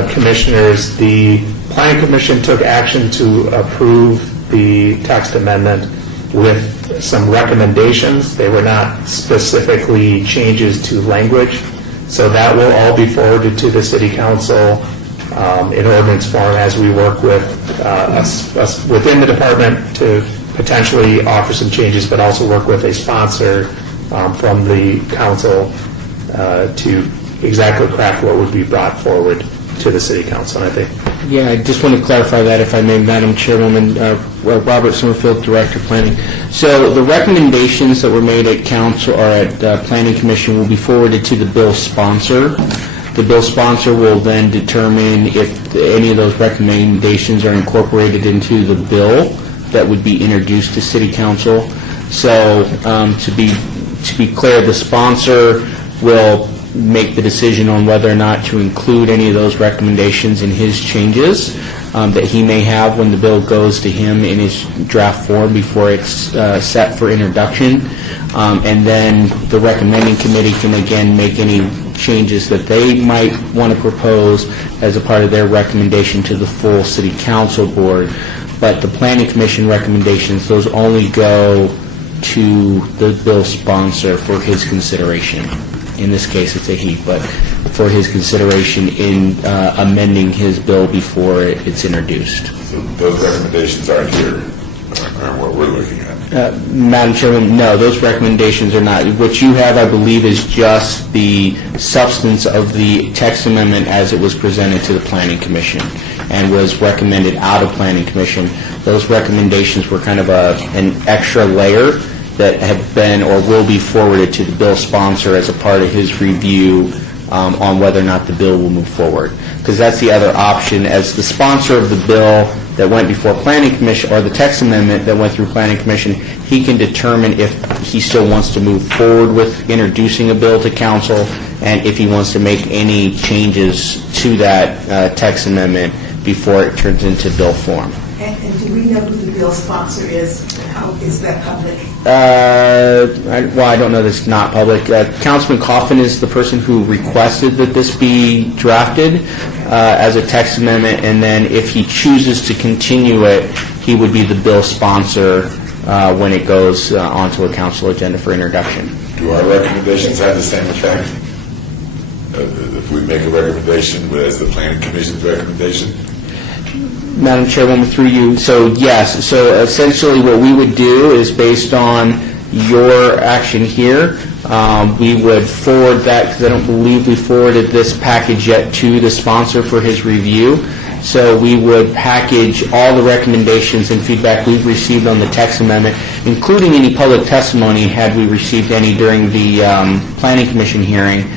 Commissioners, the Planning Commission took action to approve the text amendment with some recommendations. They were not specifically changes to language. So that will all be forwarded to the City Council in ordinance form as we work with us within the department to potentially offer some changes, but also work with a sponsor from the council to exactly craft what would be brought forward to the City Council. And I think. Yeah, I just want to clarify that, if I may, Madam Chairwoman. Robert Summerfield, Director of Planning. So the recommendations that were made at Council or at Planning Commission will be forwarded to the bill sponsor. The bill sponsor will then determine if any of those recommendations are incorporated into the bill that would be introduced to City Council. So to be clear, the sponsor will make the decision on whether or not to include any of those recommendations in his changes that he may have when the bill goes to him in his draft form before it's set for introduction. And then the recommending committee can again make any changes that they might want to propose as a part of their recommendation to the full City Council board. But the Planning Commission recommendations, those only go to the bill sponsor for his consideration. In this case, it's a he, but for his consideration in amending his bill before it's introduced. So those recommendations aren't here, are what we're looking at. Madam Chairman, no, those recommendations are not. What you have, I believe, is just the substance of the text amendment as it was presented to the Planning Commission and was recommended out of Planning Commission. Those recommendations were kind of an extra layer that have been or will be forwarded to the bill sponsor as a part of his review on whether or not the bill will move forward. Because that's the other option. As the sponsor of the bill that went before Planning Commission, or the text amendment that went through Planning Commission, he can determine if he still wants to move forward with introducing a bill to council, and if he wants to make any changes to that text amendment, before it turns into bill form. And do we know who the bill sponsor is? How is that public? I don't know that it's not public. Councilman Coffin is the person who requested that this be drafted as a text amendment, and then if he chooses to continue it, he would be the bill sponsor when it goes onto a council agenda for introduction. Do our recommendations have the same effect? If we make a recommendation, as the planning commission's recommendation? Madam Chairwoman, through you, so yes, so essentially what we would do is based on your action here, we would forward that, because I don't believe we forwarded this package yet to the sponsor for his review, so we would package all the recommendations and feedback we've received on the text amendment, including any public testimony, had we received any during the Planning Commission hearing,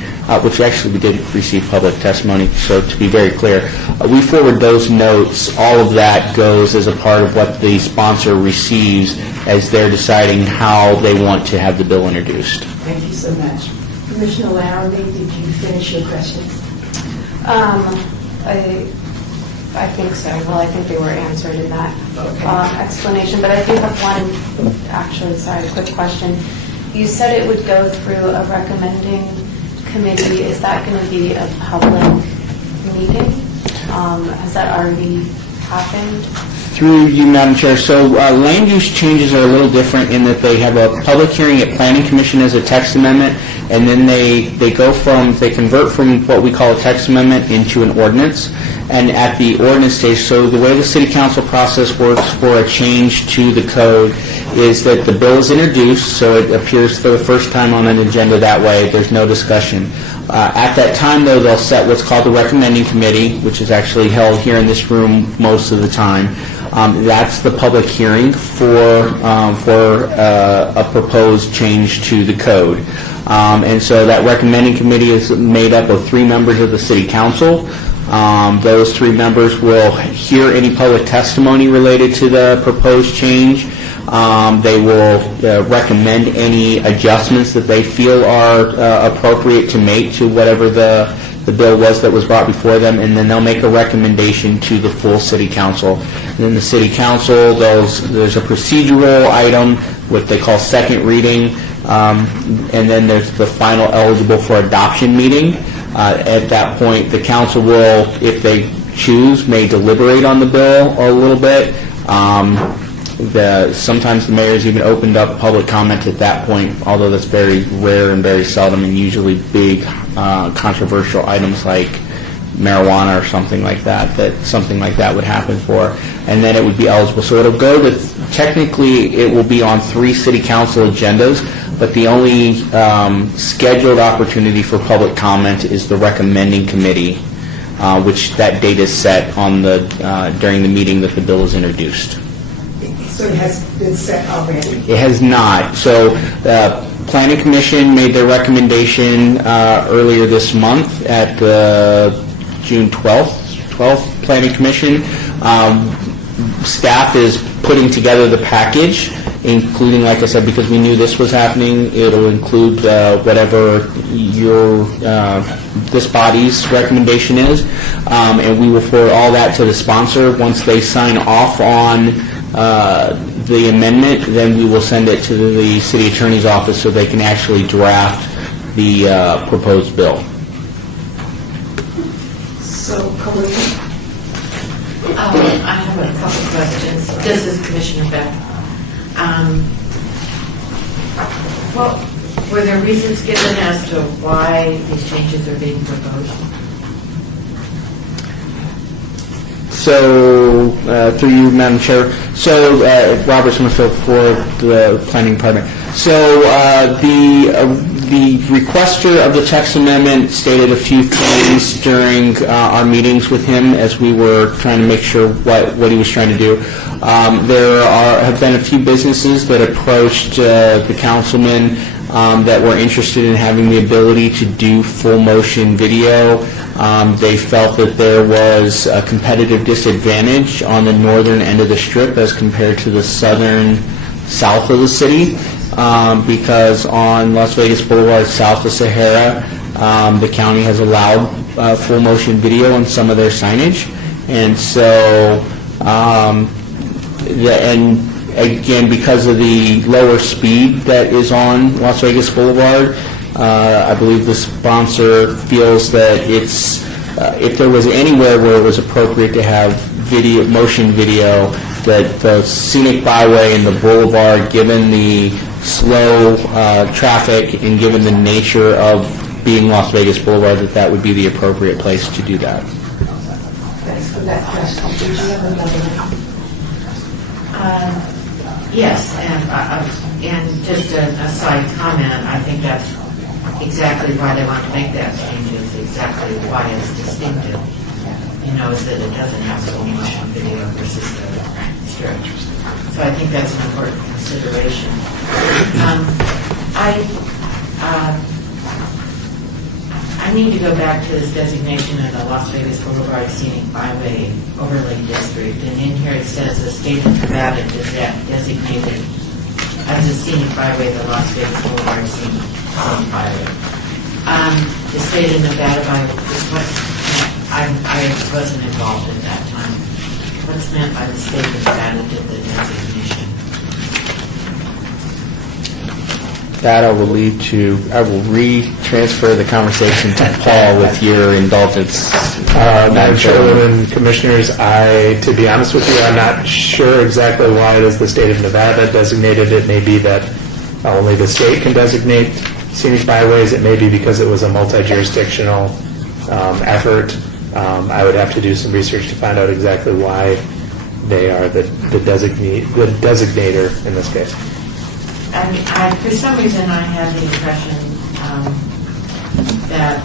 which actually we did receive public testimony, so to be very clear, we forward those notes. All of that goes as a part of what the sponsor receives as they're deciding how they want to have the bill introduced. Thank you so much. Commissioner Larrabee, did you finish your questions? I think so. Well, I think they were answered in that explanation, but I do have one, actually, sorry, quick question. You said it would go through a recommending committee. Is that going to be a public meeting? Has that already happened? Through you, Madam Chair. So land use changes are a little different in that they have a public hearing at Planning Commission as a text amendment, and then they convert from what we call a text amendment into an ordinance. And at the ordinance stage, so the way the City Council process works for a change to the code is that the bill is introduced, so it appears for the first time on an agenda that way. There's no discussion. At that time, though, they'll set what's called the recommending committee, which is actually held here in this room most of the time. That's the public hearing for a proposed change to the code. And so that recommending committee is made up of 3 members of the City Council. Those 3 members will hear any public testimony related to the proposed change. They will recommend any adjustments that they feel are appropriate to make to whatever the bill was that was brought before them, and then they'll make a recommendation to the full City Council. And then the City Council, there's a procedural item, what they call second reading, and then there's the final eligible for adoption meeting. At that point, the council will, if they choose, may deliberate on the bill a little bit. Sometimes the mayor's even opened up public comment at that point, although that's very rare and very seldom, and usually big controversial items like marijuana or something like that would happen for, and then it would be eligible. So it'll go to, technically it will be on 3 City Council agendas, but the only scheduled opportunity for public comment is the recommending committee, which that date is set on during the meeting that the bill is introduced. So it has been set already? It has not. So Planning Commission made their recommendation earlier this month at the June 12th Planning Commission. Staff is putting together the package, including, like I said, because we knew this was happening, it'll include whatever this body's recommendation is, and we will forward all that to the sponsor. Once they sign off on the amendment, then we will send it to the City Attorney's Office so they can actually draft the proposed bill. So, Colleen? I have a couple of questions. This is Commissioner Beck. Well, were there reasons given as to why these changes are being proposed? So, through you, Madam Chair, so Robert Smithfield for the Planning Department. So the requester of the text amendment stated a few things during our meetings with him as we were trying to make sure what he was trying to do. There have been a few businesses that approached the councilman that were interested in having the ability to do full motion video. They felt that there was a competitive disadvantage on the northern end of the strip as compared to the south of the city, because on Las Vegas Boulevard south of Sahara, the county has allowed full motion video on some of their signage, And so, and again, because of the lower speed that is on Las Vegas Boulevard, I believe the sponsor feels that it's, if there was anywhere where it was appropriate to have video, motion video, that the scenic byway and the boulevard, given the slow traffic and given the nature of being Las Vegas Boulevard, that would be the appropriate place to do that. Thanks for that question. Did you have another one? Yes, and just a side comment, I think that's exactly why they want to make that change, is exactly why it's distinctive. You know, is that it doesn't have slow motion video versus the strip. So I think that's an important consideration. I need to go back to this designation of the Las Vegas Boulevard Scenic Byway Overlay District, and in here it says the state of Nevada designated as a scenic byway the Las Vegas Boulevard Scenic Byway. The state of Nevada I wasn't involved at that time. What's meant by the state of Nevada did the designation? That I will re-transfer the conversation to Paul with your indulgence. Madam Chairwoman, Commissioners, to be honest with you, I'm not sure exactly why it is the state of Nevada designated. It may be that only the state can designate scenic byways. It may be because it was a multi-jurisdictional effort. I would have to do some research to find out exactly why they are the designator in this case. For some reason, I had the impression that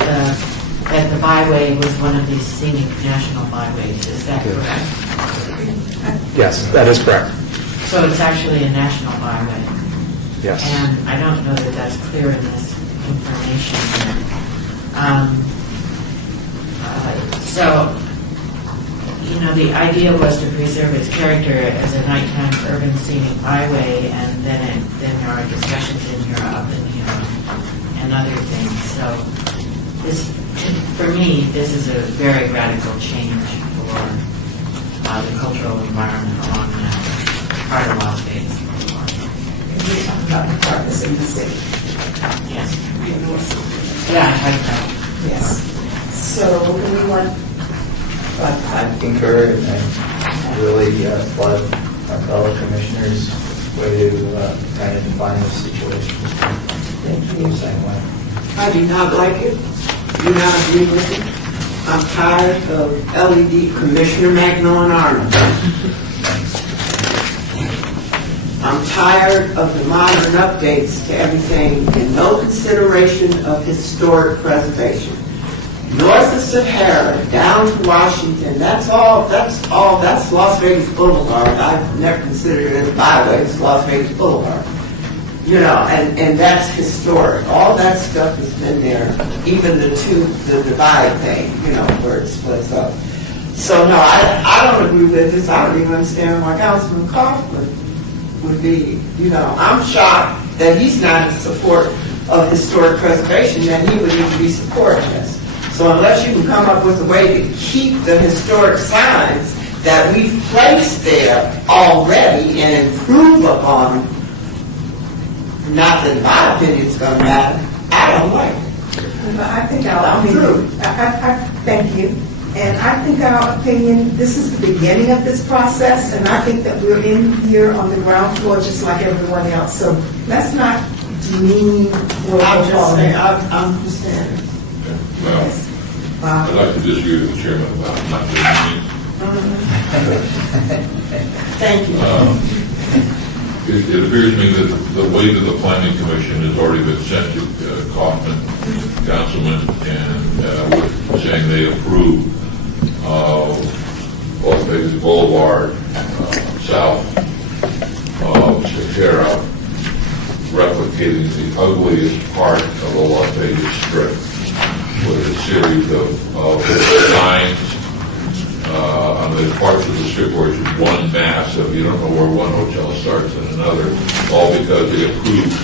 the byway was one of these scenic national byways. Is that correct? Yes, that is correct. So it's actually a national byway. Yes. And I don't know that that's clear in this information here. So, you know, the idea was to preserve its character as a nighttime urban scenic byway, and then there are discussions in here of the neon and other things. So, for me, this is a very radical change for the cultural environment along that part of Las Vegas. You're talking about the part that's in the city. Yes. Yeah, I talked about. Yes. So, we want, I concur, and I really applaud our fellow commissioners' way to kind of define the situation. thank you. The same way. I do not like it, do not agree with it. I'm tired of LED Commissioner Magno and Arnold. I'm tired of the modern updates to everything and no consideration of historic preservation. North of Sahara, down to Washington, that's Las Vegas Boulevard. I've never considered it a byway, it's Las Vegas Boulevard. You know, and that's historic. All that stuff has been there, even the divide thing, you know, where it splits up. So no, I don't agree with this. I don't even understand why Councilman Kaufman would be, you know, I'm shocked that he's not in support of historic preservation, that he would need to be supporting this. So unless you can come up with a way to keep the historic signs that we've placed there already and improve upon them, not that in my opinion it's going to matter, I don't like it. I think our opinion, thank you. And I think our opinion, this is the beginning of this process, and I think that we're in here on the ground floor just like everyone else. So let's not demean what I'm we're just saying, calling. I'm understanding. Well, I'd like to disagree with the chairman about not doing Thank you. It appears to me that the weight of the planning commission has already been sent to Kaufman, Councilman, and with saying they approve Las Vegas Boulevard south of Sahara, replicating the ugliest part of the Las Vegas Strip with a series of signs on the parts of the strip where it's one mass of you don't know where one hotel starts and another, all because they approved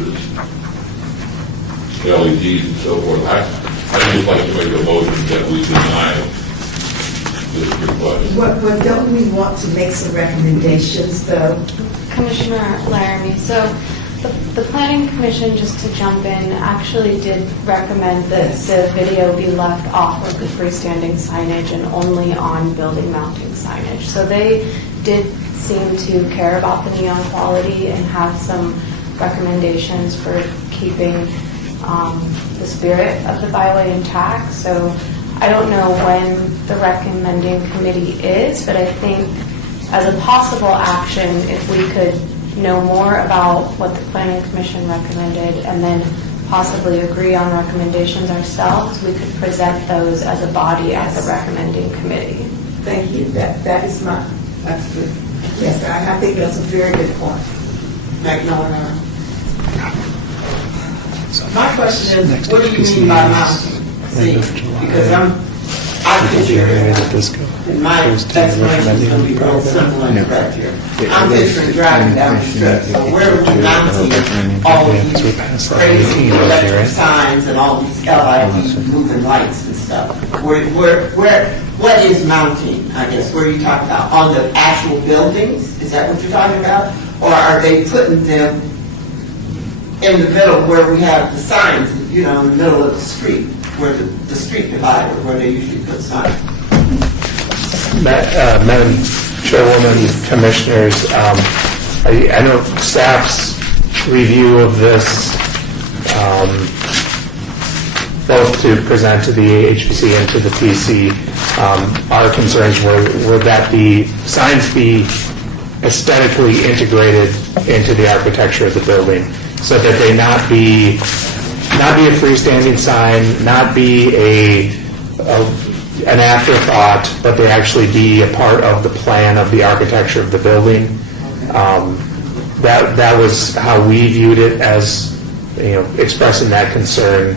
this LEDs and so forth. I'd just like to make a motion that we deny this request. But don't we want to make some recommendations, though? Commissioner Laramie, so the Planning Commission, just to jump in, actually did recommend that the video be left off of the freestanding signage and only on building mounting signage. So they did seem to care about the neon quality and have some recommendations for keeping the spirit of the byway intact. So I don't know when the recommending committee is, but I think as a possible action, if we could know more about what the Planning Commission recommended and then possibly agree on recommendations ourselves, we could present those as a body as a recommending committee. Thank you. That is that's good. Yes, I think that's a very good point. Magnolia. My question is, what do you mean by mounting? See, because I picture, and my explanation is going to be real simple and direct here. I'm picturing driving down the strip, so where are we mounting all these crazy electric signs and all these LID moving lights and stuff? What is mounting, I guess? Where are you talking about? On the actual buildings? Is that what you're talking about? Or are they putting them in the middle where we have the signs, in the middle of the street, where the street divider, where they usually put signs? Madam Chairwoman, Commissioners, I know staff's review of this, both to present to the HPC and to the PC, our concerns were that the signs be aesthetically integrated into the architecture of the building, so that they not be a freestanding sign, not be an afterthought, but they actually be a part of the plan of the architecture of the building. That was how we viewed it, as expressing that concern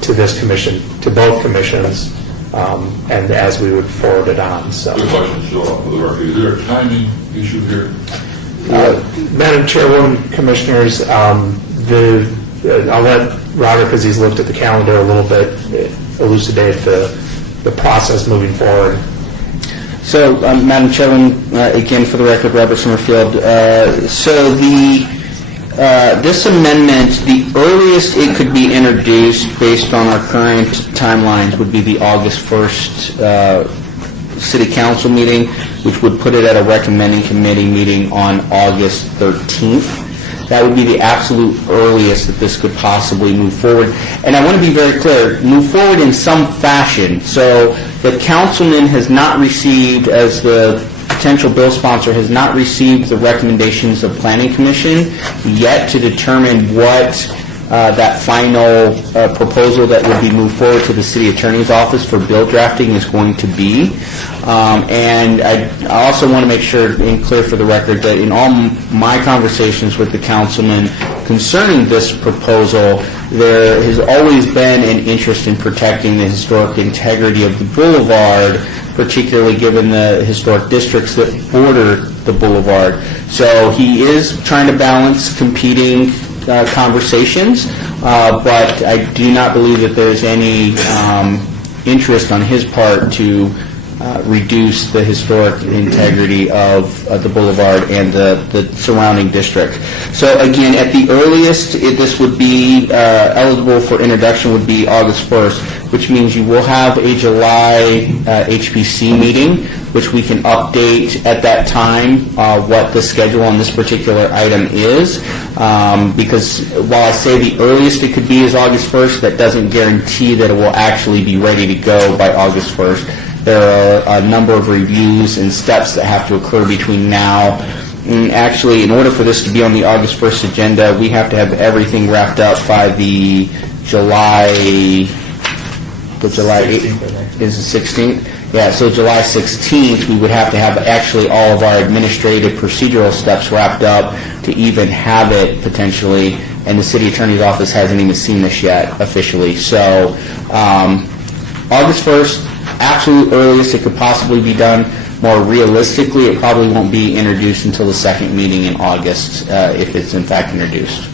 to this commission, to both commissions, and as we would forward it on. So, The question is still off of the record. Is there a timing issue here? Madam Chairwoman, Commissioners, I'll let Robert, because he's looked at the calendar a little bit, elucidate the process moving forward. So, Madam Chairman, again, for the record, Robert Summerfield. So this amendment, the earliest it could be introduced based on our current timelines would be the August 1st City Council meeting, which would put it at a recommending committee meeting on August 13th. That would be the absolute earliest that this could possibly move forward. And I want to be very clear, move forward in some fashion. So the councilman has not received, as the potential bill sponsor, has not received the recommendations of Planning Commission yet to determine what that final proposal that would be moved forward to the City Attorney's Office for bill drafting is going to be. And I also want to make sure and clear for the record that in all my conversations with the councilman concerning this proposal, there has always been an interest in protecting the historic integrity of the boulevard, particularly given the historic districts that border the boulevard. So he is trying to balance competing conversations, but I do not believe that there's any interest on his part to reduce the historic integrity of the boulevard and the surrounding district. So again, at the earliest, this would be eligible for introduction would be August 1st, which means you will have a July HPC meeting, which we can update at that time what the schedule on this particular item is. Because while I say the earliest it could be is August 1st, that doesn't guarantee that it will actually be ready to go by August 1st. There are a number of reviews and steps that have to occur between now. And actually, in order for this to be on the August 1st agenda, we have to have everything wrapped up by the July 8th is the 16th? Yeah, so July 16th, we would have to have actually all of our administrative procedural steps wrapped up to even have it potentially, and the City Attorney's Office hasn't even seen this yet officially. So August 1st, absolute earliest it could possibly be done. More realistically, it probably won't be introduced until the second meeting in August, if it's in fact introduced.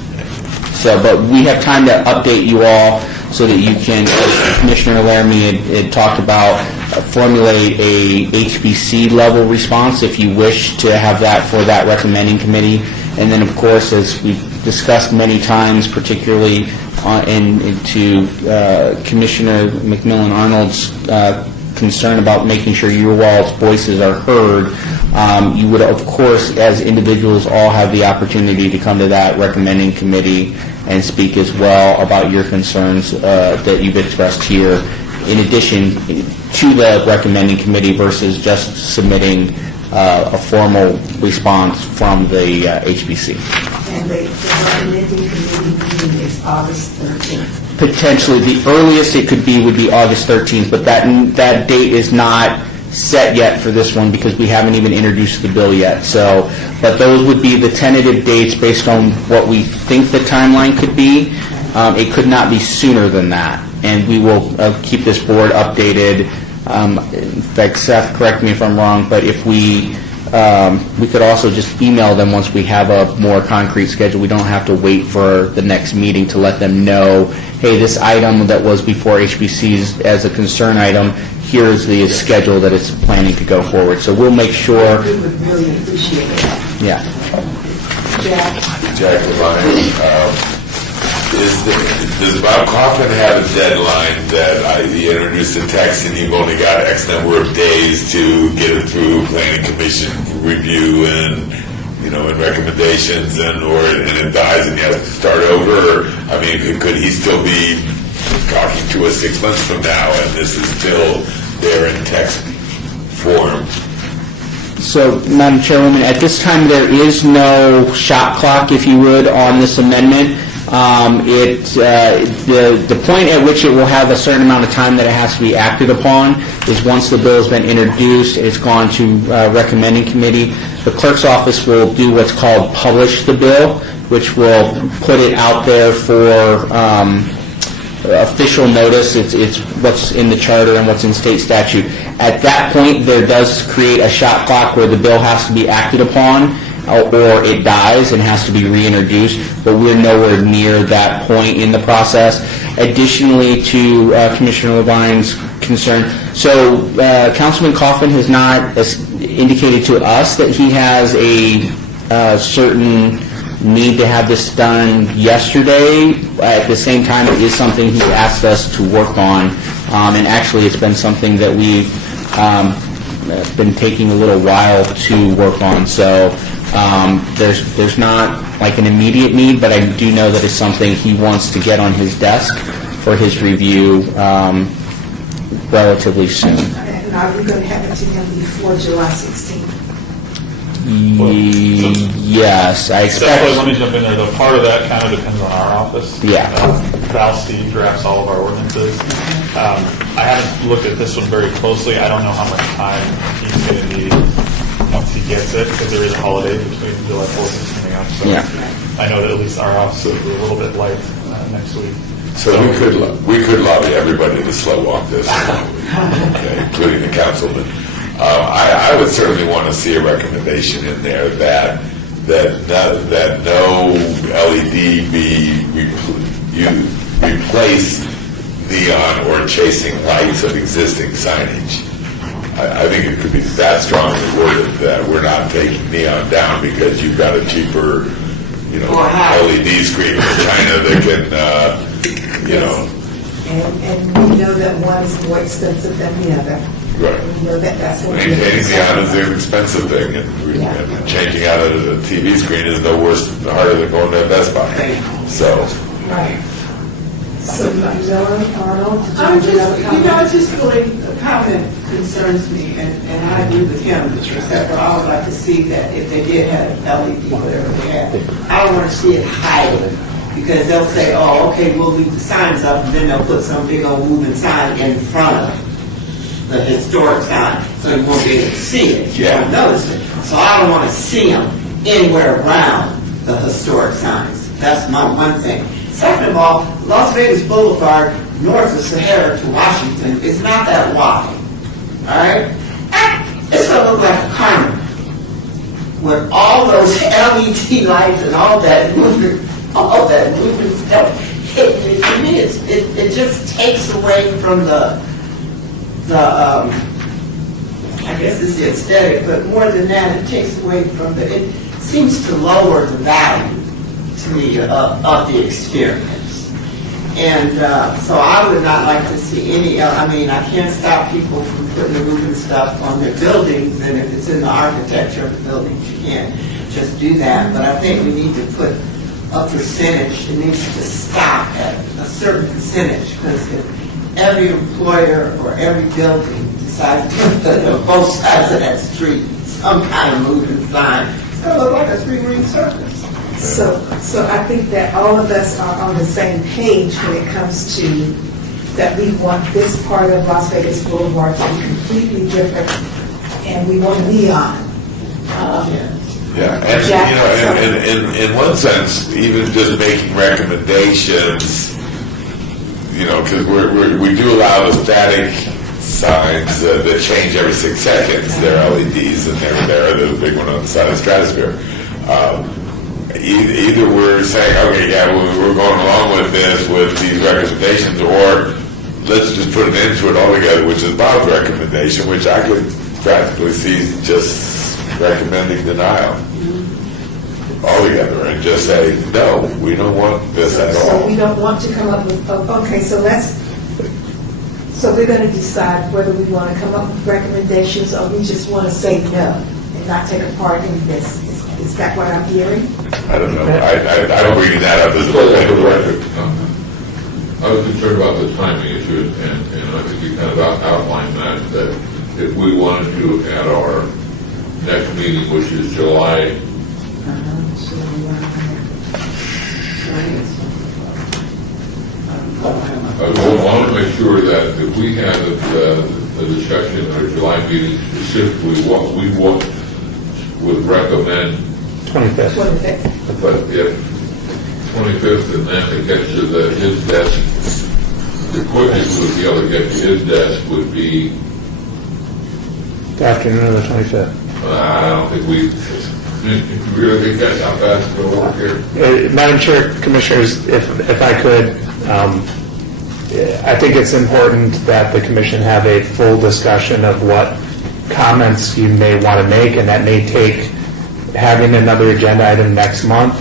So, but we have time to update you all so that you can, as Commissioner Laramie had talked about, formulate a HBC level response if you wish to have that for that recommending committee. And then, of course, as we've discussed many times, particularly into Commissioner McMillan Arnold's concern about making sure your all's voices are heard, you would, of course, as individuals, all have the opportunity to come to that recommending committee and speak as well about your concerns that you've expressed here, in addition to the recommending committee versus just submitting a formal response from the HBC. And the recommending committee meeting is August 13th. Potentially, the earliest it could be would be August 13th, but that date is not set yet for this one because we haven't even introduced the bill yet. So, but those would be the tentative dates based on what we think the timeline could be. It could not be sooner than that, and we will keep this board updated. In fact, Seth, correct me if I'm wrong, but if we could also just email them once we have a more concrete schedule. We don't have to wait for the next meeting to let them know, hey, this item that was before HBC's as a concern item, here's the schedule that it's planning to go forward. So we'll make sure. We would really appreciate that. Yeah. Jack Levine, does Bob Coffin have a deadline that he introduced a text and you've only got X number of days to get it through planning commission review and, and recommendations and it dies and you have to start over? Or, I mean, could he still be talking to us 6 months from now and this is still there in text form? So, Madam Chairwoman, at this time there is no shot clock, if you would, on this amendment. The point at which it will have a certain amount of time that it has to be acted upon is once the bill has been introduced, it's gone to recommending committee. The clerk's office will do what's called publish the bill, which will put it out there for official notice. It's what's in the charter and what's in state statute. At that point, there does create a shot clock where the bill has to be acted upon, or it dies and has to be reintroduced, but we're nowhere near that point in the process. Additionally to Commissioner Levine's concern, so Councilman Coffin has not indicated to us that he has a certain need to have this done yesterday. At the same time, it is something he asked us to work on, and actually it's been something that we've been taking a little while to work on. So there's not like an immediate need, but I do know that it's something he wants to get on his desk for his review relatively soon. And are we going to have it to him before July 16th? Yes, I Definitely, let expect. me jump in there, though. Part of that kind of depends on our office. Yeah. Val Steve drafts all of our ordinances. I haven't looked at this one very closely. I don't know how much time he's going to need once he gets it, because there is a holiday between July 4th and coming up. So Yeah. I know that at least our office will be a little bit light next week. So we could lobby everybody to slow walk this, okay, including the councilman. I would certainly want to see a recommendation in there that no LED be replace neon or chasing lights of existing signage. I think it could be that strongly worded that we're not taking neon down because you've got a cheaper, LED screen in China that can, And we know that one is more expensive than the other. Right. We know that that's what Maintaining neon is an expensive thing, and changing out a TV screen is no harder than going to Best Buy. So, Right. So, Miller, Arnold, did you I'm have another comment? just really, the comment concerns me, and I agree with him in this respect, but I would like to see that if they did have LED, whatever they had, I don't want to see it hiding, because they'll say, oh, okay, we'll leave the signs up, and then they'll put some big old moving sign in front of the historic sign, so you won't be able to see it. You won't notice it. So I don't want to see them anywhere around the historic signs. That's my one thing. Second of all, Las Vegas Boulevard, north of Sahara to Washington, is not that wide. All right? It's going to look like a carnival with all those LED lights and all that moving stuff. To me, it's it just takes away from I guess it's the aesthetic, but more than that, it takes away from it seems to lower the value to me of the experience. And so I would not like to see any, I mean, I can't stop people from putting the roof and stuff on their buildings, and if it's in the architecture of the buildings, you can't just do that. But I think we need to put a percentage, it needs to stop at a certain percentage, because if every employer or every building decides to put on both sides of that street some kind of moving sign, it's going to look like a three-ring circus. So I think that all of us are on the same page when it comes to that we want this part of Las Vegas Boulevard to be completely different, and we want neon. Yeah, and in one sense, even just making recommendations, because we do allow the static signs that change every 6 seconds. They're LEDs, and they're the big one on the side of the Stratosphere. Either we're saying, okay, yeah, we're going along with this, with these recommendations, or let's just put an end to it altogether, which is Bob's recommendation, which I could practically see just recommending denial altogether and just say, no, we don't want this at all. So we don't want to come up with, okay, so we're going to decide whether we want to come up with recommendations or we just want to say no and not take a part in this. Is that what I'm hearing? I don't know. I don't bring that up as a record. I was concerned about the timing issue, and I think you kind of outlined that if we wanted to, at our next meeting, which is July, I want to make sure that if we have the discussion at our July meeting, specifically what we would recommend. 25th. 25th. But if 25th and then it gets to his desk, the quickest we'd be able to get to his desk would be. The afternoon of the 25th. I don't think we really think that's how fast it'll work here. Madam Chair, Commissioners, if I could, I think it's important that the Commission have a full discussion of what comments you may want to make, and that may take having another agenda item next month.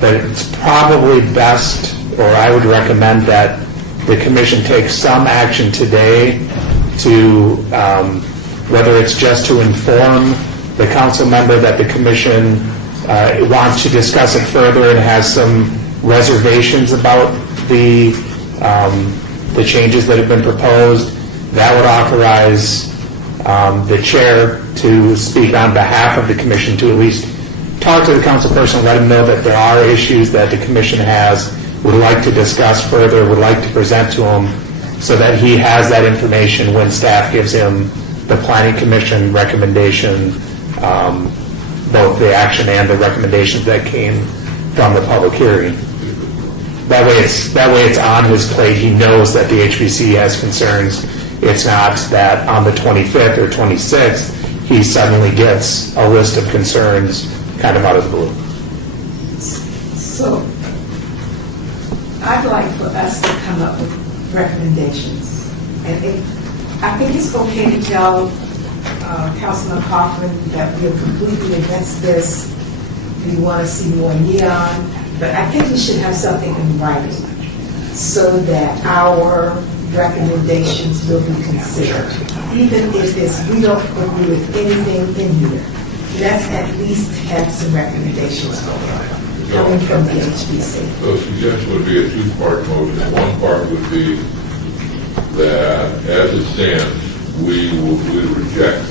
But it's probably best, or I would recommend that the Commission take some action today to, whether it's just to inform the council member that the Commission wants to discuss it further and has some reservations about the changes that have been proposed. That would authorize the chair to speak on behalf of the Commission to at least talk to the council person, let him know that there are issues that the Commission has, would like to discuss further, would like to present to him, so that he has that information when staff gives him the Planning Commission recommendation, both the action and the recommendations that came from the public hearing. That way it's on his plate. He knows that the HBC has concerns. It's not that on the 25th or 26th, he suddenly gets a list of concerns kind of out of the blue. So I'd like for us to come up with recommendations. And I think it's okay to tell Councilman Cochran that we are completely against this. We want to see more neon. But I think we should have something in writing so that our recommendations will be considered. Even if we don't agree with anything in here, let's at least have some recommendations coming from the HBC. So the suggestion would be a two-part motion. One part would be that, as it stands, we reject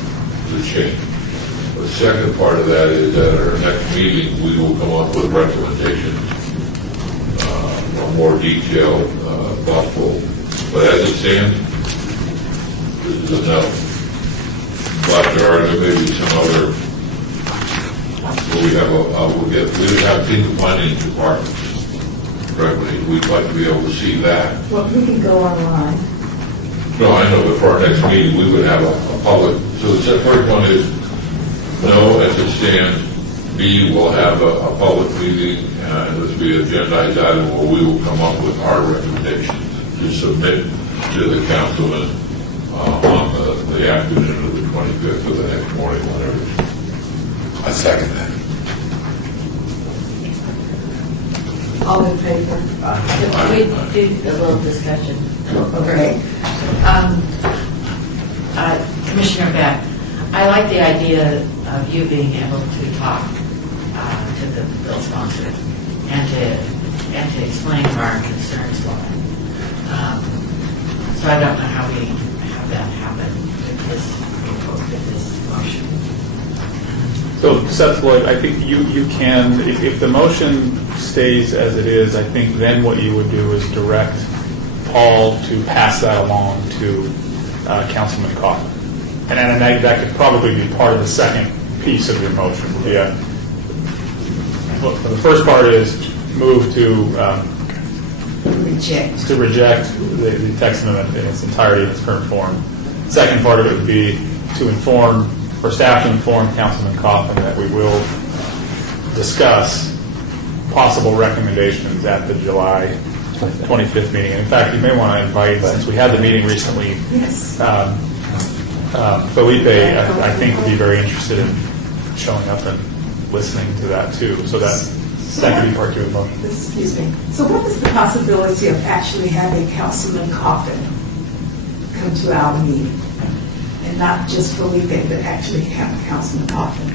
the change. The second part of that is that at our next meeting, we will come up with recommendations, more detailed, thoughtful. But as it stands, this is a no. But there may be some other. We have seen the planning department directly. We'd like to be able to see that. Well, we can go online. No, I know, but for our next meeting, we would have a public. So the first one is no, as it stands. B, we'll have a public meeting, and this will be an agendized item where we will come up with our recommendations to to submit to the councilman on the afternoon of the 25th or the next morning, whenever. I second that. All in favor? We did a little discussion. Okay. Commissioner Beck, I like the idea of you being able to talk to the bill sponsor and to explain our concerns why. So I don't know how we have that happen with this motion. So Seth Floyd, I think you can, if the motion stays as it is, I think then what you would do is direct Paul to pass that along to Councilman Coffin. And that could probably be part of the second piece of your motion. Would be the first part is move to reject the text amendment in its entirety in its current form. Second part of it would be to inform, for staff to inform Councilman Coffin that we will discuss possible recommendations at the July 25th meeting. And in fact, you may want to invite, since we had the meeting recently, Yes. Felipe, I think, would be very interested in showing up and listening to that too. So that could be part two of the motion. Excuse me. So what is the possibility of actually having Councilman Coffin come to our meeting? And not just Felipe, but actually have Councilman Coffin?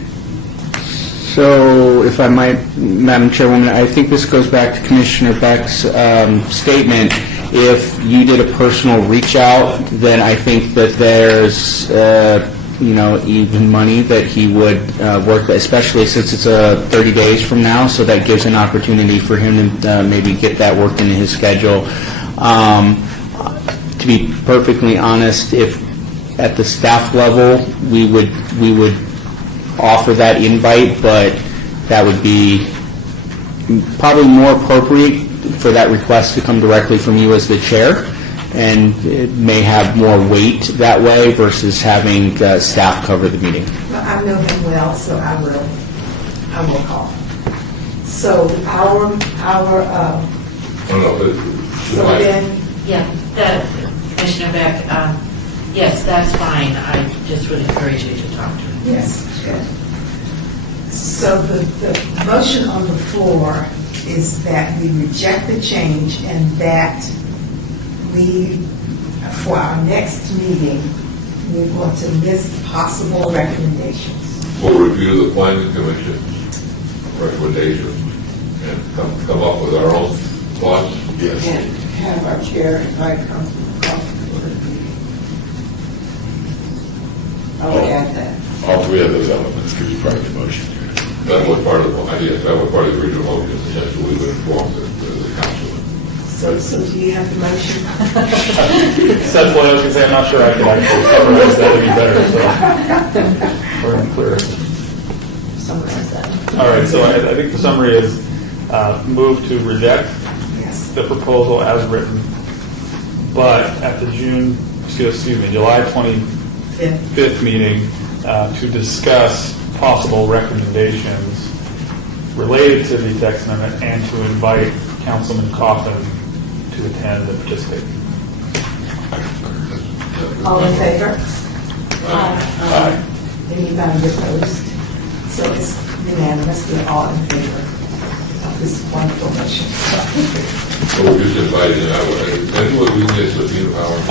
So, if I might, Madam Chairwoman, I think this goes back to Commissioner Beck's statement. If you did a personal reach out, then I think that there's, even money that he would work, especially since it's 30 days from now, so that gives an opportunity for him to maybe get that worked into his schedule. To be perfectly honest, if at the staff level, we would offer that invite, but that would be probably more appropriate for that request to come directly from you as the chair, and it may have more weight that way versus having staff cover the meeting. Well, I know him well, so I will call. So so then, Yeah, Commissioner Beck, yes, that's fine. I just would encourage you to talk to him. yes, good. So the motion on the floor is that we reject the change and that we, for our next meeting, we're going to list possible recommendations. We'll review the planning commission recommendations and come up with our own thoughts. Yes. And have our chair invite Councilman Coffin for the meeting. I would add that. All three of those elements could be part of the motion. That was part of the original motion, essentially, we would inform the councilman. So do you have the motion? Seth Floyd, I was going to say, I'm not sure I could actually summarize that would be better, so we're unclear. Summarize that. All right, so I think the summary is move to reject Yes. the proposal as written, but at the July 25th meeting, to discuss possible recommendations related to the text amendment and to invite Councilman Coffin to attend and participate. All in favor? Aye. Anybody opposed? So it's unanimous, we're all in favor of this wonderful motion. So we're just inviting, anyone we miss with you, Howard.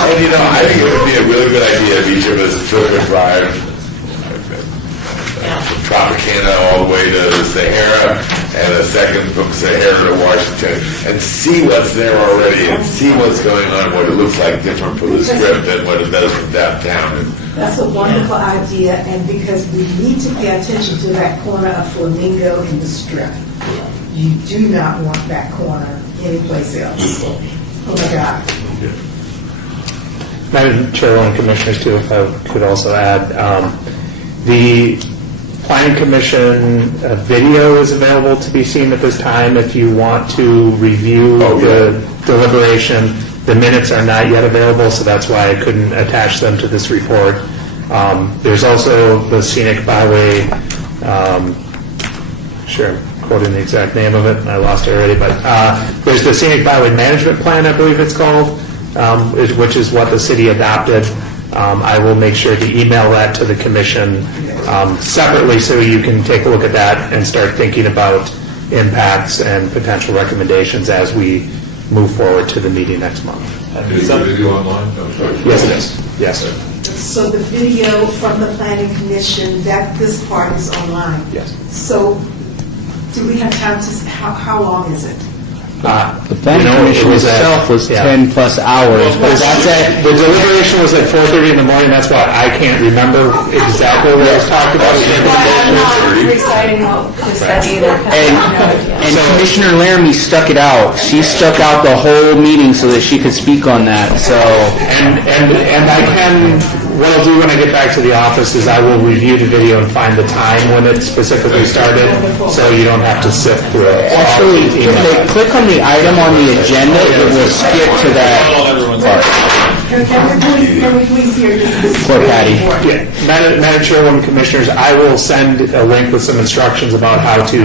And I think it would be a really good idea if each of us took a drive from Tropicana all the way to Sahara and a second from Sahara to Washington and see what's there already and see what's going on, what it looks like different from the Strip than what it does from downtown. And That's a wonderful idea, and because we need to pay attention to that corner of Flamingo and the Strip. You do not want that corner anyplace else. Oh my God. Madam Chairwoman, Commissioners, too, if I could also add, the Planning Commission video is available to be seen at this time if you want to review the deliberation. The minutes are not yet available, so that's why I couldn't attach them to this report. There's also the Scenic Byway, quoting the exact name of it, and I lost it already, but there's the Scenic Byway Management Plan, I believe it's called, which is what the city adopted. I will make sure to email that to the commission separately so you can take a look at that and start thinking about impacts and potential recommendations as we move forward to the meeting next month. Is the video online? I'm sorry. Yes, it is. Yes. So the video from the planning commission, this part is online. Yes. So do we have time to, how long is it? The planning You know, commission it was at- itself was yeah. 10-plus hours, but that's at, The deliberation was at 4:30 in the morning, that's why I can't remember exactly what was talked about. I'm not reciting what the study either. 'cause I have no idea. and Commissioner Laramie stuck it out. She stuck out the whole meeting so that she could speak on that, so. And I can, what I'll do when I get back to the office is I will review the video and find the time when it specifically started, so you don't have to sift through it. Actually, if they click on the item on the agenda, it will skip to that part. Can we please hear this? Poor Patty. Yeah, Madam Chairwoman, Commissioners, I will send a link with some instructions about how to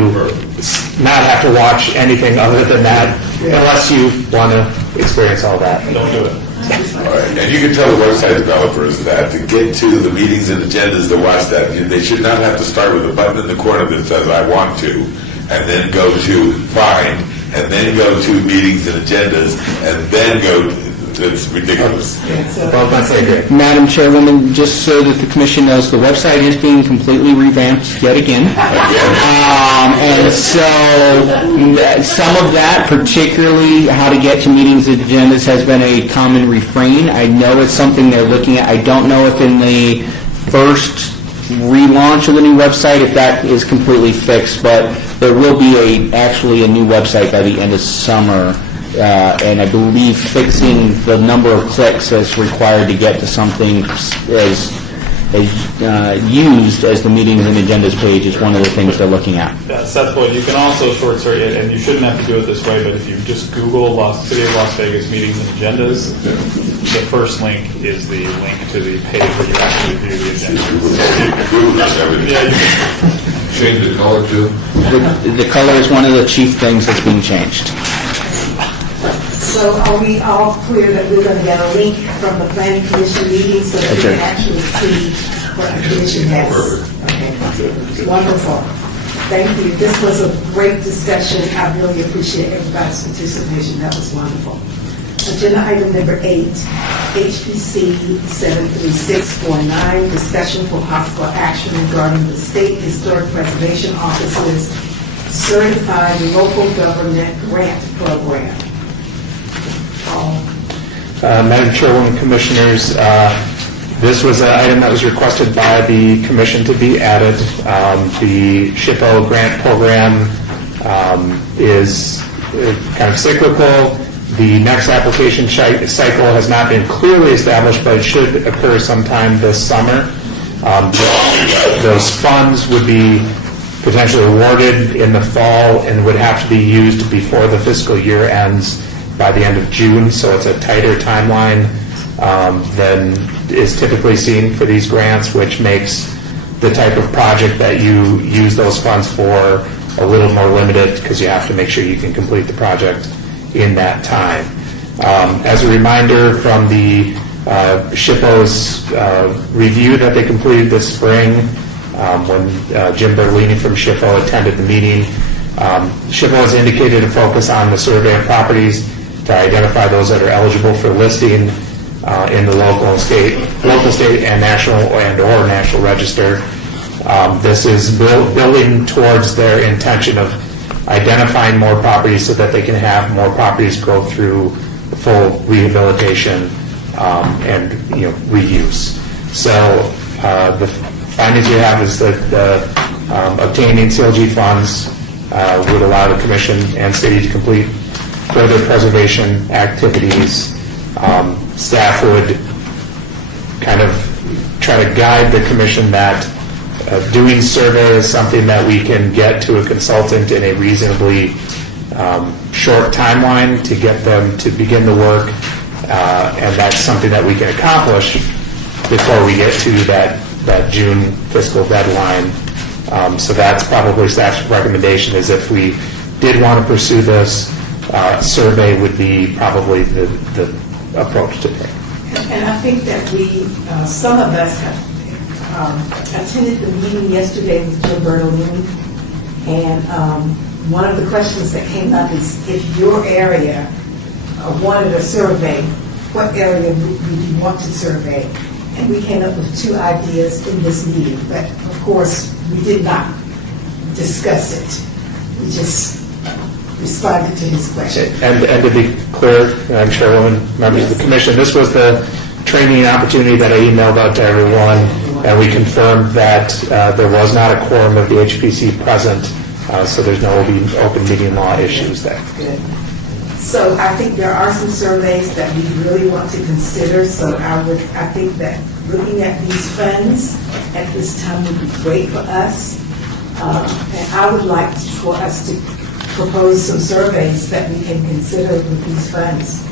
not have to watch anything other than that, unless you want to experience all that. Don't do it. All right, and you can tell the website developers that to get to the meetings and agendas to watch that, they should not have to start with a button in the corner that says, I want to, and then go to find, and then go to meetings and agendas, and then go, it's ridiculous. Well, that's great. Madam Chairwoman, just so that the commission knows, the website is being completely revamped yet again. And so some of that, particularly how to get to meetings and agendas, has been a common refrain. I know it's something they're looking at. I don't know if in the first relaunch of the new website, if that is completely fixed, but there will be actually a new website by the end of summer. And I believe fixing the number of clicks that's required to get to something as used as the meetings and agendas page is one of the things they're looking at. Seth Boyd, you can also short circuit, and you shouldn't have to do it this way, but if you just Google City of Las Vegas meetings and agendas, the first link is the link to the page where you actually view the agenda. Google does everything. Yeah, you can. Change the color too? The color is one of the chief things that's being changed. So are we all clear that we're going to get a link from the planning commission meeting so that we can actually see what the commission has? Okay, wonderful. Thank you. This was a great discussion. I really appreciate everybody's participation. That was wonderful. Agenda item number 8, HPC 73649, discussion for possible action regarding the State Historic Preservation Office's Certified Local Government Grant Program. Madam Chairwoman, Commissioners, this was an item that was requested by the Commission to be added. The SHPO grant program is kind of cyclical. The next application cycle has not been clearly established, but it should occur sometime this summer. Those funds would be potentially awarded in the fall and would have to be used before the fiscal year ends by the end of June, so it's a tighter timeline than is typically seen for these grants, which makes the type of project that you use those funds for a little more limited because you have to make sure you can complete the project in that time. As a reminder from the SHPO's review that they completed this spring, when Jim Bertolini from SHPO attended the meeting, SHPO has indicated a focus on the survey of properties to identify those that are eligible for listing in the local, state, and national or national register. This is building towards their intention of identifying more properties so that they can have more properties go through the full rehabilitation and reuse. So the findings we have is that obtaining CLG funds would allow the Commission and City to complete further preservation activities. Staff would kind of try to guide the Commission that doing survey is something that we can get to a consultant in a reasonably short timeline to get them to begin the work, and that's something that we can accomplish before we get to that June fiscal deadline So that's probably staff's recommendation, is if we did want to pursue this, survey would be probably the approach to take. And I think that some of us have attended the meeting yesterday with Joe Bertolini, and one of the questions that came up is if your area wanted a survey, what area would you want to survey? And we came up with 2 ideas in this meeting, but of course, we did not discuss it. We just responded to his question. And to be clear, I'm Chairwoman, members of the commission, this was the training opportunity that I emailed out to everyone, and we confirmed that there was not a quorum of the HPC present, so there's no open meeting law issues there. Good. So I think there are some surveys that we really want to consider, so I think that looking at these funds at this time would be great for us. And I would like for us to propose some surveys that we can consider with these funds.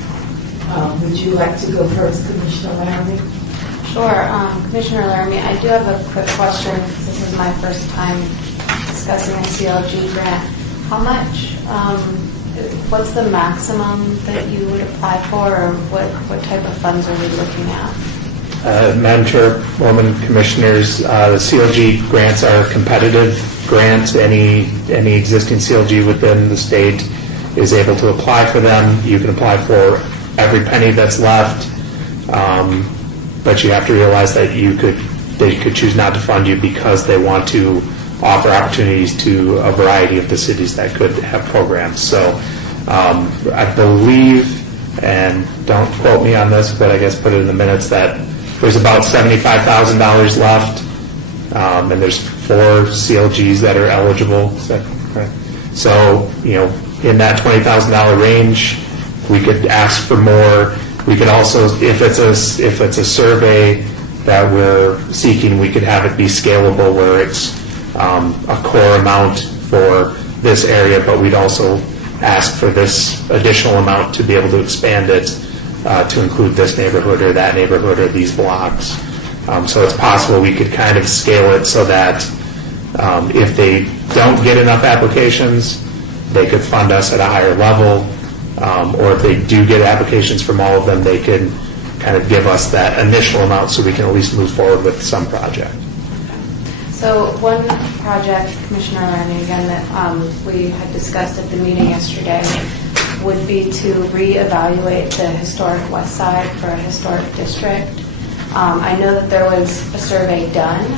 Would you like to go first, Commissioner Laramie? Sure. Commissioner Laramie, I do have a quick question, because this is my first time discussing a CLG grant. How much, what's the maximum that you would apply for, or what type of funds are we looking at? Madam Chairwoman, Commissioners, the CLG grants are competitive grants. Any existing CLG within the state is able to apply for them. You can apply for every penny that's left, but you have to realize that they could choose not to fund you because they want to offer opportunities to a variety of the cities that could have programs. So I believe, and don't quote me on this, but I guess put it in the minutes, that there's about $75,000 left, and there's 4 CLGs that are eligible. Is that correct? So, in that $20,000 range, we could ask for more. We could also, if it's a survey that we're seeking, we could have it be scalable, where it's a core amount for this area, but we'd also ask for this additional amount to be able to expand it to include this neighborhood or that neighborhood or these blocks. So it's possible we could kind of scale it so that if they don't get enough applications, they could fund us at a higher level, or if they do get applications from all of them, they can kind of give us that initial amount so we can at least move forward with some project. So one project, Commissioner Laramie, again, that we had discussed at the meeting yesterday would be to reevaluate the historic west side for a historic district. I know that there was a survey done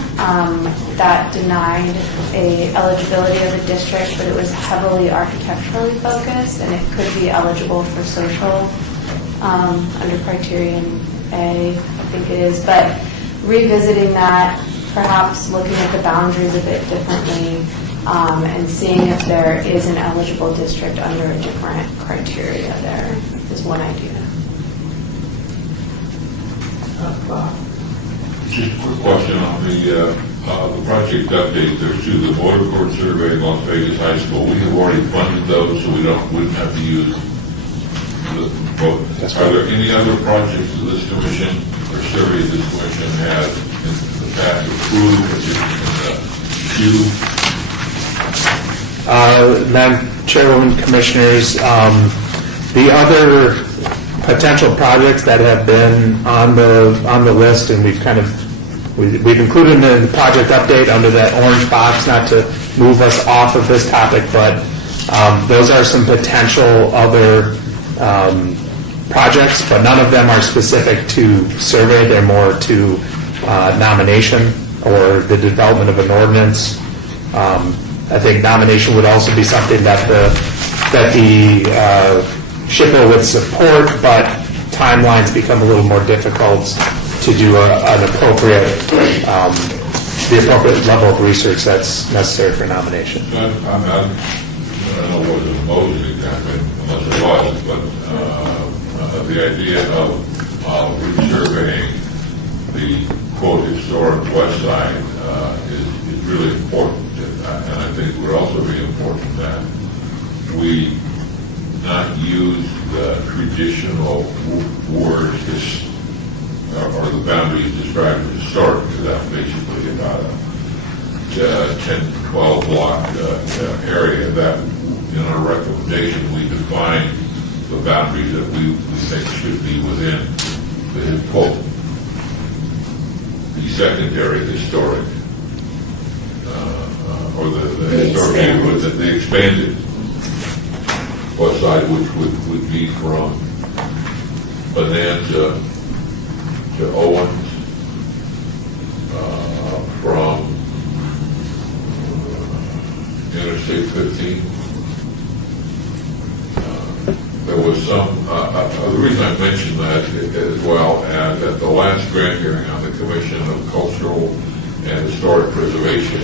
that denied a eligibility of the district, but it was heavily architecturally focused, and it could be eligible for social under criterion A, I think it is. But revisiting that, perhaps looking at the boundaries a bit differently, and seeing if there is an eligible district under a different criteria there is one idea. Just a quick question on the project update. There's 2, the Motor Court Survey in Las Vegas High School. We have already funded those, so we wouldn't have to use the vote. Are there any other projects that this commission or survey this commission has in the past approved, which is in the queue? Madam Chairwoman, Commissioners, the other potential projects that have been on the list, and we've included in the project update under that orange box, not to move us off of this topic, but those are some potential other projects, but none of them are specific to survey. They're more to nomination or the development of an ordinance. I think nomination would also be something that the SHPO would support, but timelines become a little more difficult to do the appropriate level of research that's necessary for nomination. I don't know what the motive exactly, unless it was, but the idea of resurveying the quote historic west side is really important, and I think it would also be important that we not use the traditional words or the boundaries described as historic, because that's basically about a 10, 12 block area, that in our recommendation, we define the boundaries that we think should be within the quote, the secondary historic, or the historic neighborhood, that the expanded west side, which would be from Bonanza to Owens, from Interstate 15. There was some, the reason I mentioned that as well, and at the last grant hearing on the Commission of Cultural and Historic Preservation,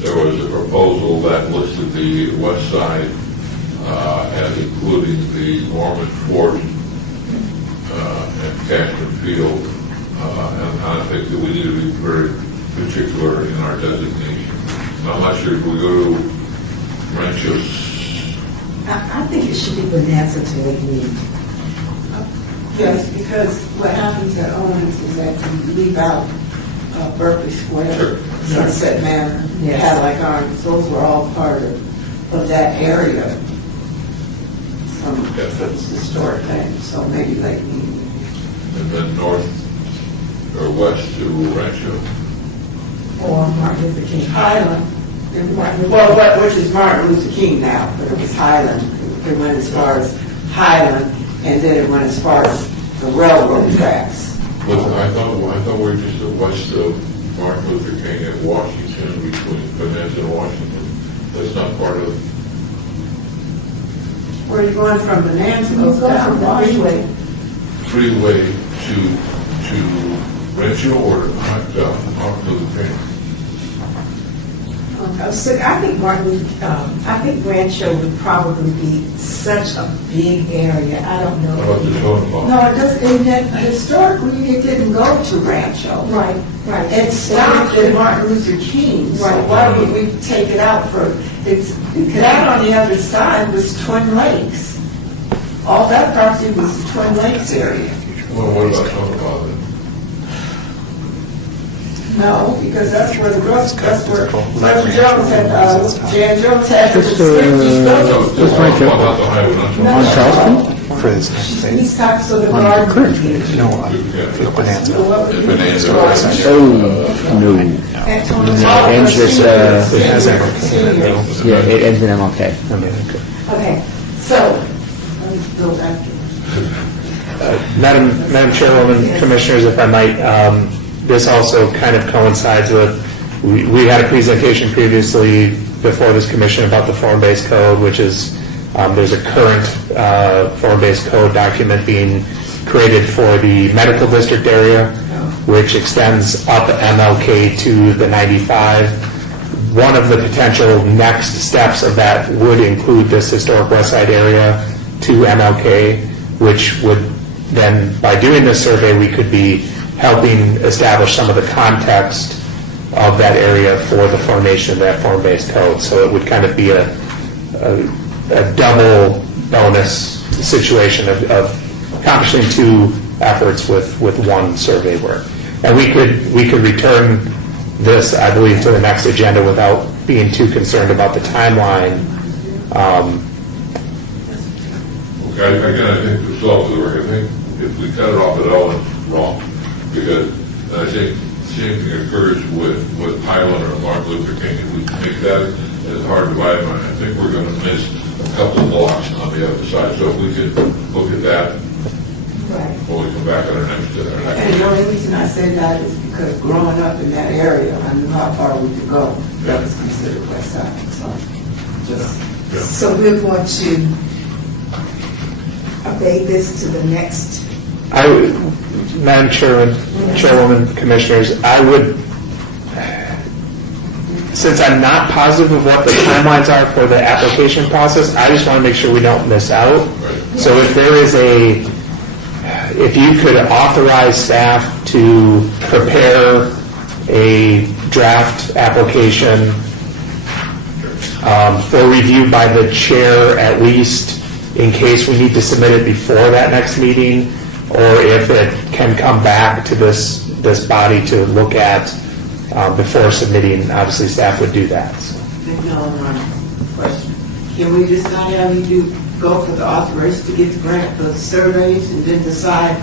there was a proposal that listed the west side as including the Mormon Fort and Cashman Field, and I think that we need to be very particular in our designation. I'm not sure if we go to Ranchos. I think it should be Bonanza to Lake Mead. Yes, because what happens at Owens is that you leave out Berkeley Square, Sure. Sunset Manor, Yes. Cadillac Arms, those were all part of that area. Some of those historic things, so maybe Lake Mead. And then north or west to Rancho. Or Martin Luther King. Highland. Which is Martin Luther King now, but it was Highland. It went as far as Highland, and then it went as far as the railroad tracks. But I thought we were just west of Martin Luther King at Washington, between Bonanza and Washington. That's not part of. Where are you going from Bonanza? You go from the Freeway to Rancho or Martin Luther King? So I think I think Rancho would probably be such a big area. I don't know. How about the totem pole? No, it doesn't. Historically, it didn't go to Rancho. Right. It stopped at Martin Luther King. So Right. why would we take it out for? That on the other side was Twin Lakes. All that property was the Twin Lakes area. Well, what about totem pole then? No, because that's where Jones had, Jan Jones had the No, buildings. just about the highway, not totem On Charles Street? He's talking so the garden. pole. So what would be- Bonanza. Oh, no. Antonio- No, it ends just, yeah, it ends in MLK. Okay, so, let me go back to. Madam Chairwoman, Commissioners, if I might, this also kind of coincides with, we had a presentation previously before this commission about the form-based code, which is, there's a current form-based code document being created for the medical district area, which extends up MLK to the 95. One of the potential next steps of that would include this historic West Side area to MLK, which would then, by doing this survey, we could be helping establish some of the context of that area for the formation of that form-based code. So it would kind of be a double bonus situation of accomplishing two efforts with one survey work. And we could return this, I believe, to the next agenda without being too concerned about the timeline. Okay, again, I think the result of the work, I think if we cut it off at all, it's wrong. Because I think the same thing occurs with Highland or Martin Luther King. If we make that as hard divided line, I think we're going to miss a couple of blocks on the other side. So if we could look at that Right. when we come back on our next. And the only reason I say that is because growing up in that area, I knew how far we could go. That was considered West Side, so just. So we're going to abate this to the next. Madam Chairwoman, Commissioners, I would, since I'm not positive of what the timelines are for the application process, I just want to make sure we don't miss out. So if there is if you could authorize staff to prepare a draft application for review by the chair at least, in case we need to submit it before that next meeting, or if it can come back to this body to look at before submitting. Obviously, staff would do that. So. Question. Can we decide how we go for the authorization to get the grant for the surveys and then decide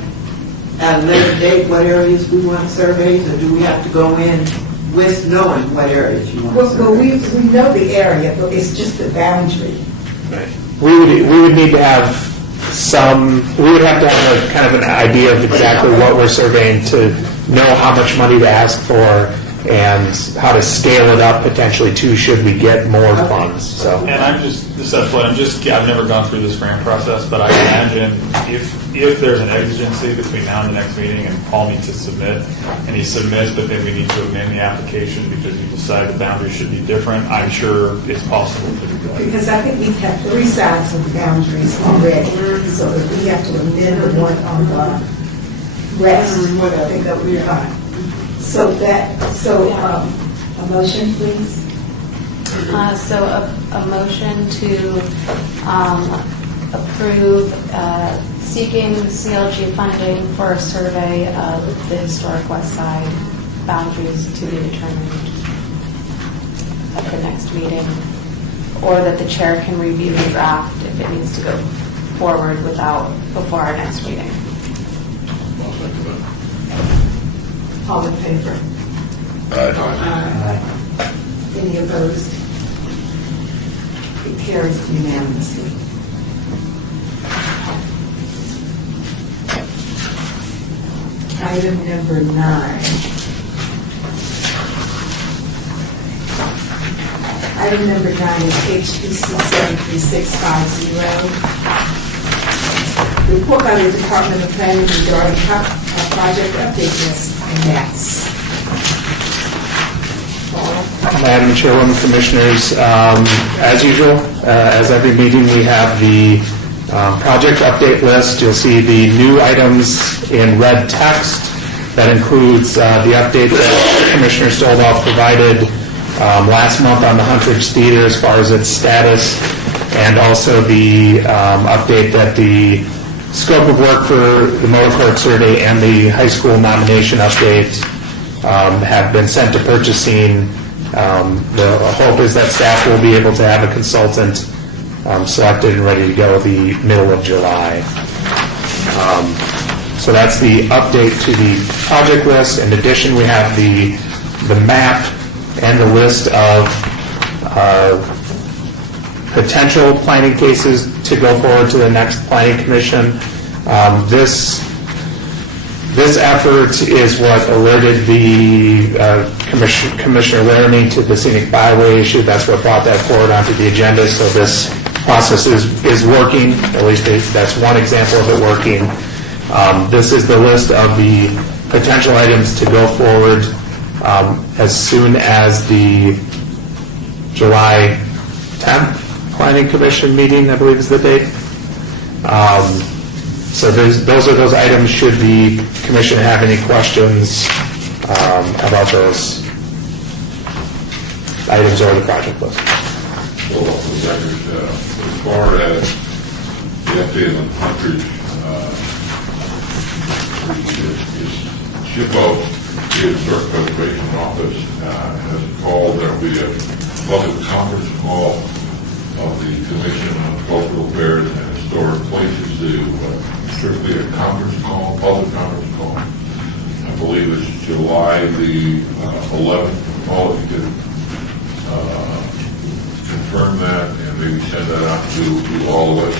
at a later date what areas we want surveys, or do we have to go in with knowing what areas you want Well, surveys? we know the area, but it's just the boundary. We would need to have we would have to have a kind of an idea of exactly what we're surveying to know how much money to ask for and how to scale it up potentially too should we get more funds. So. And I've never gone through this grant process, but I imagine if there's an exigency between now and the next meeting and Paul needs to submit, and he submits, but then we need to amend the application because you decide the boundaries should be different, I'm sure it's possible to do that. Because I think we have 3 sides of the boundaries already, so if we have to amend the one on the rest, I think that would be fine. So a motion, please? So a motion to approve seeking CLG funding for a survey of the historic West Side boundaries to be determined at the next meeting, or that the chair can review the draft if it needs to go forward before our next meeting. All in favor? Any opposed? It carries unanimously. Item number 9. Item number 9 is HPC 73650. Report by the Department of Planning regarding project update list and maps. Madam Chairwoman, Commissioners, as usual, as every meeting, we have the project update list. You'll see the new items in red text. That includes the update that Commissioner Stolhoff provided last month on the Huntridge Theater as far as its status, and also the update that the scope of work for the motor court survey and the high school nomination update have been sent to purchasing. The hope is that staff will be able to have a consultant selected and ready to go the middle of July. So that's the update to the project list. In addition, we have the map and the list of potential planning cases to go forward to the next planning commission. This effort is what alerted the Commissioner Laramie to the scenic byway issue. That's what brought that forward onto the agenda. So this process is working. At least that's one example of it working. This is the list of the potential items to go forward as soon as the July 10th Planning Commission meeting, I believe is the date. So those are those items. Should the Commission have any questions about those items or the project list? Well, as far as the update on Huntridge, SHPO, the Historic Preservation Office, has called. There will be a public conference call of the Commission on Cultural Affairs and Historic Places to strictly a conference call, public conference call. I believe it's July the 11th. Paul, if you could confirm that and maybe send that out to all of us.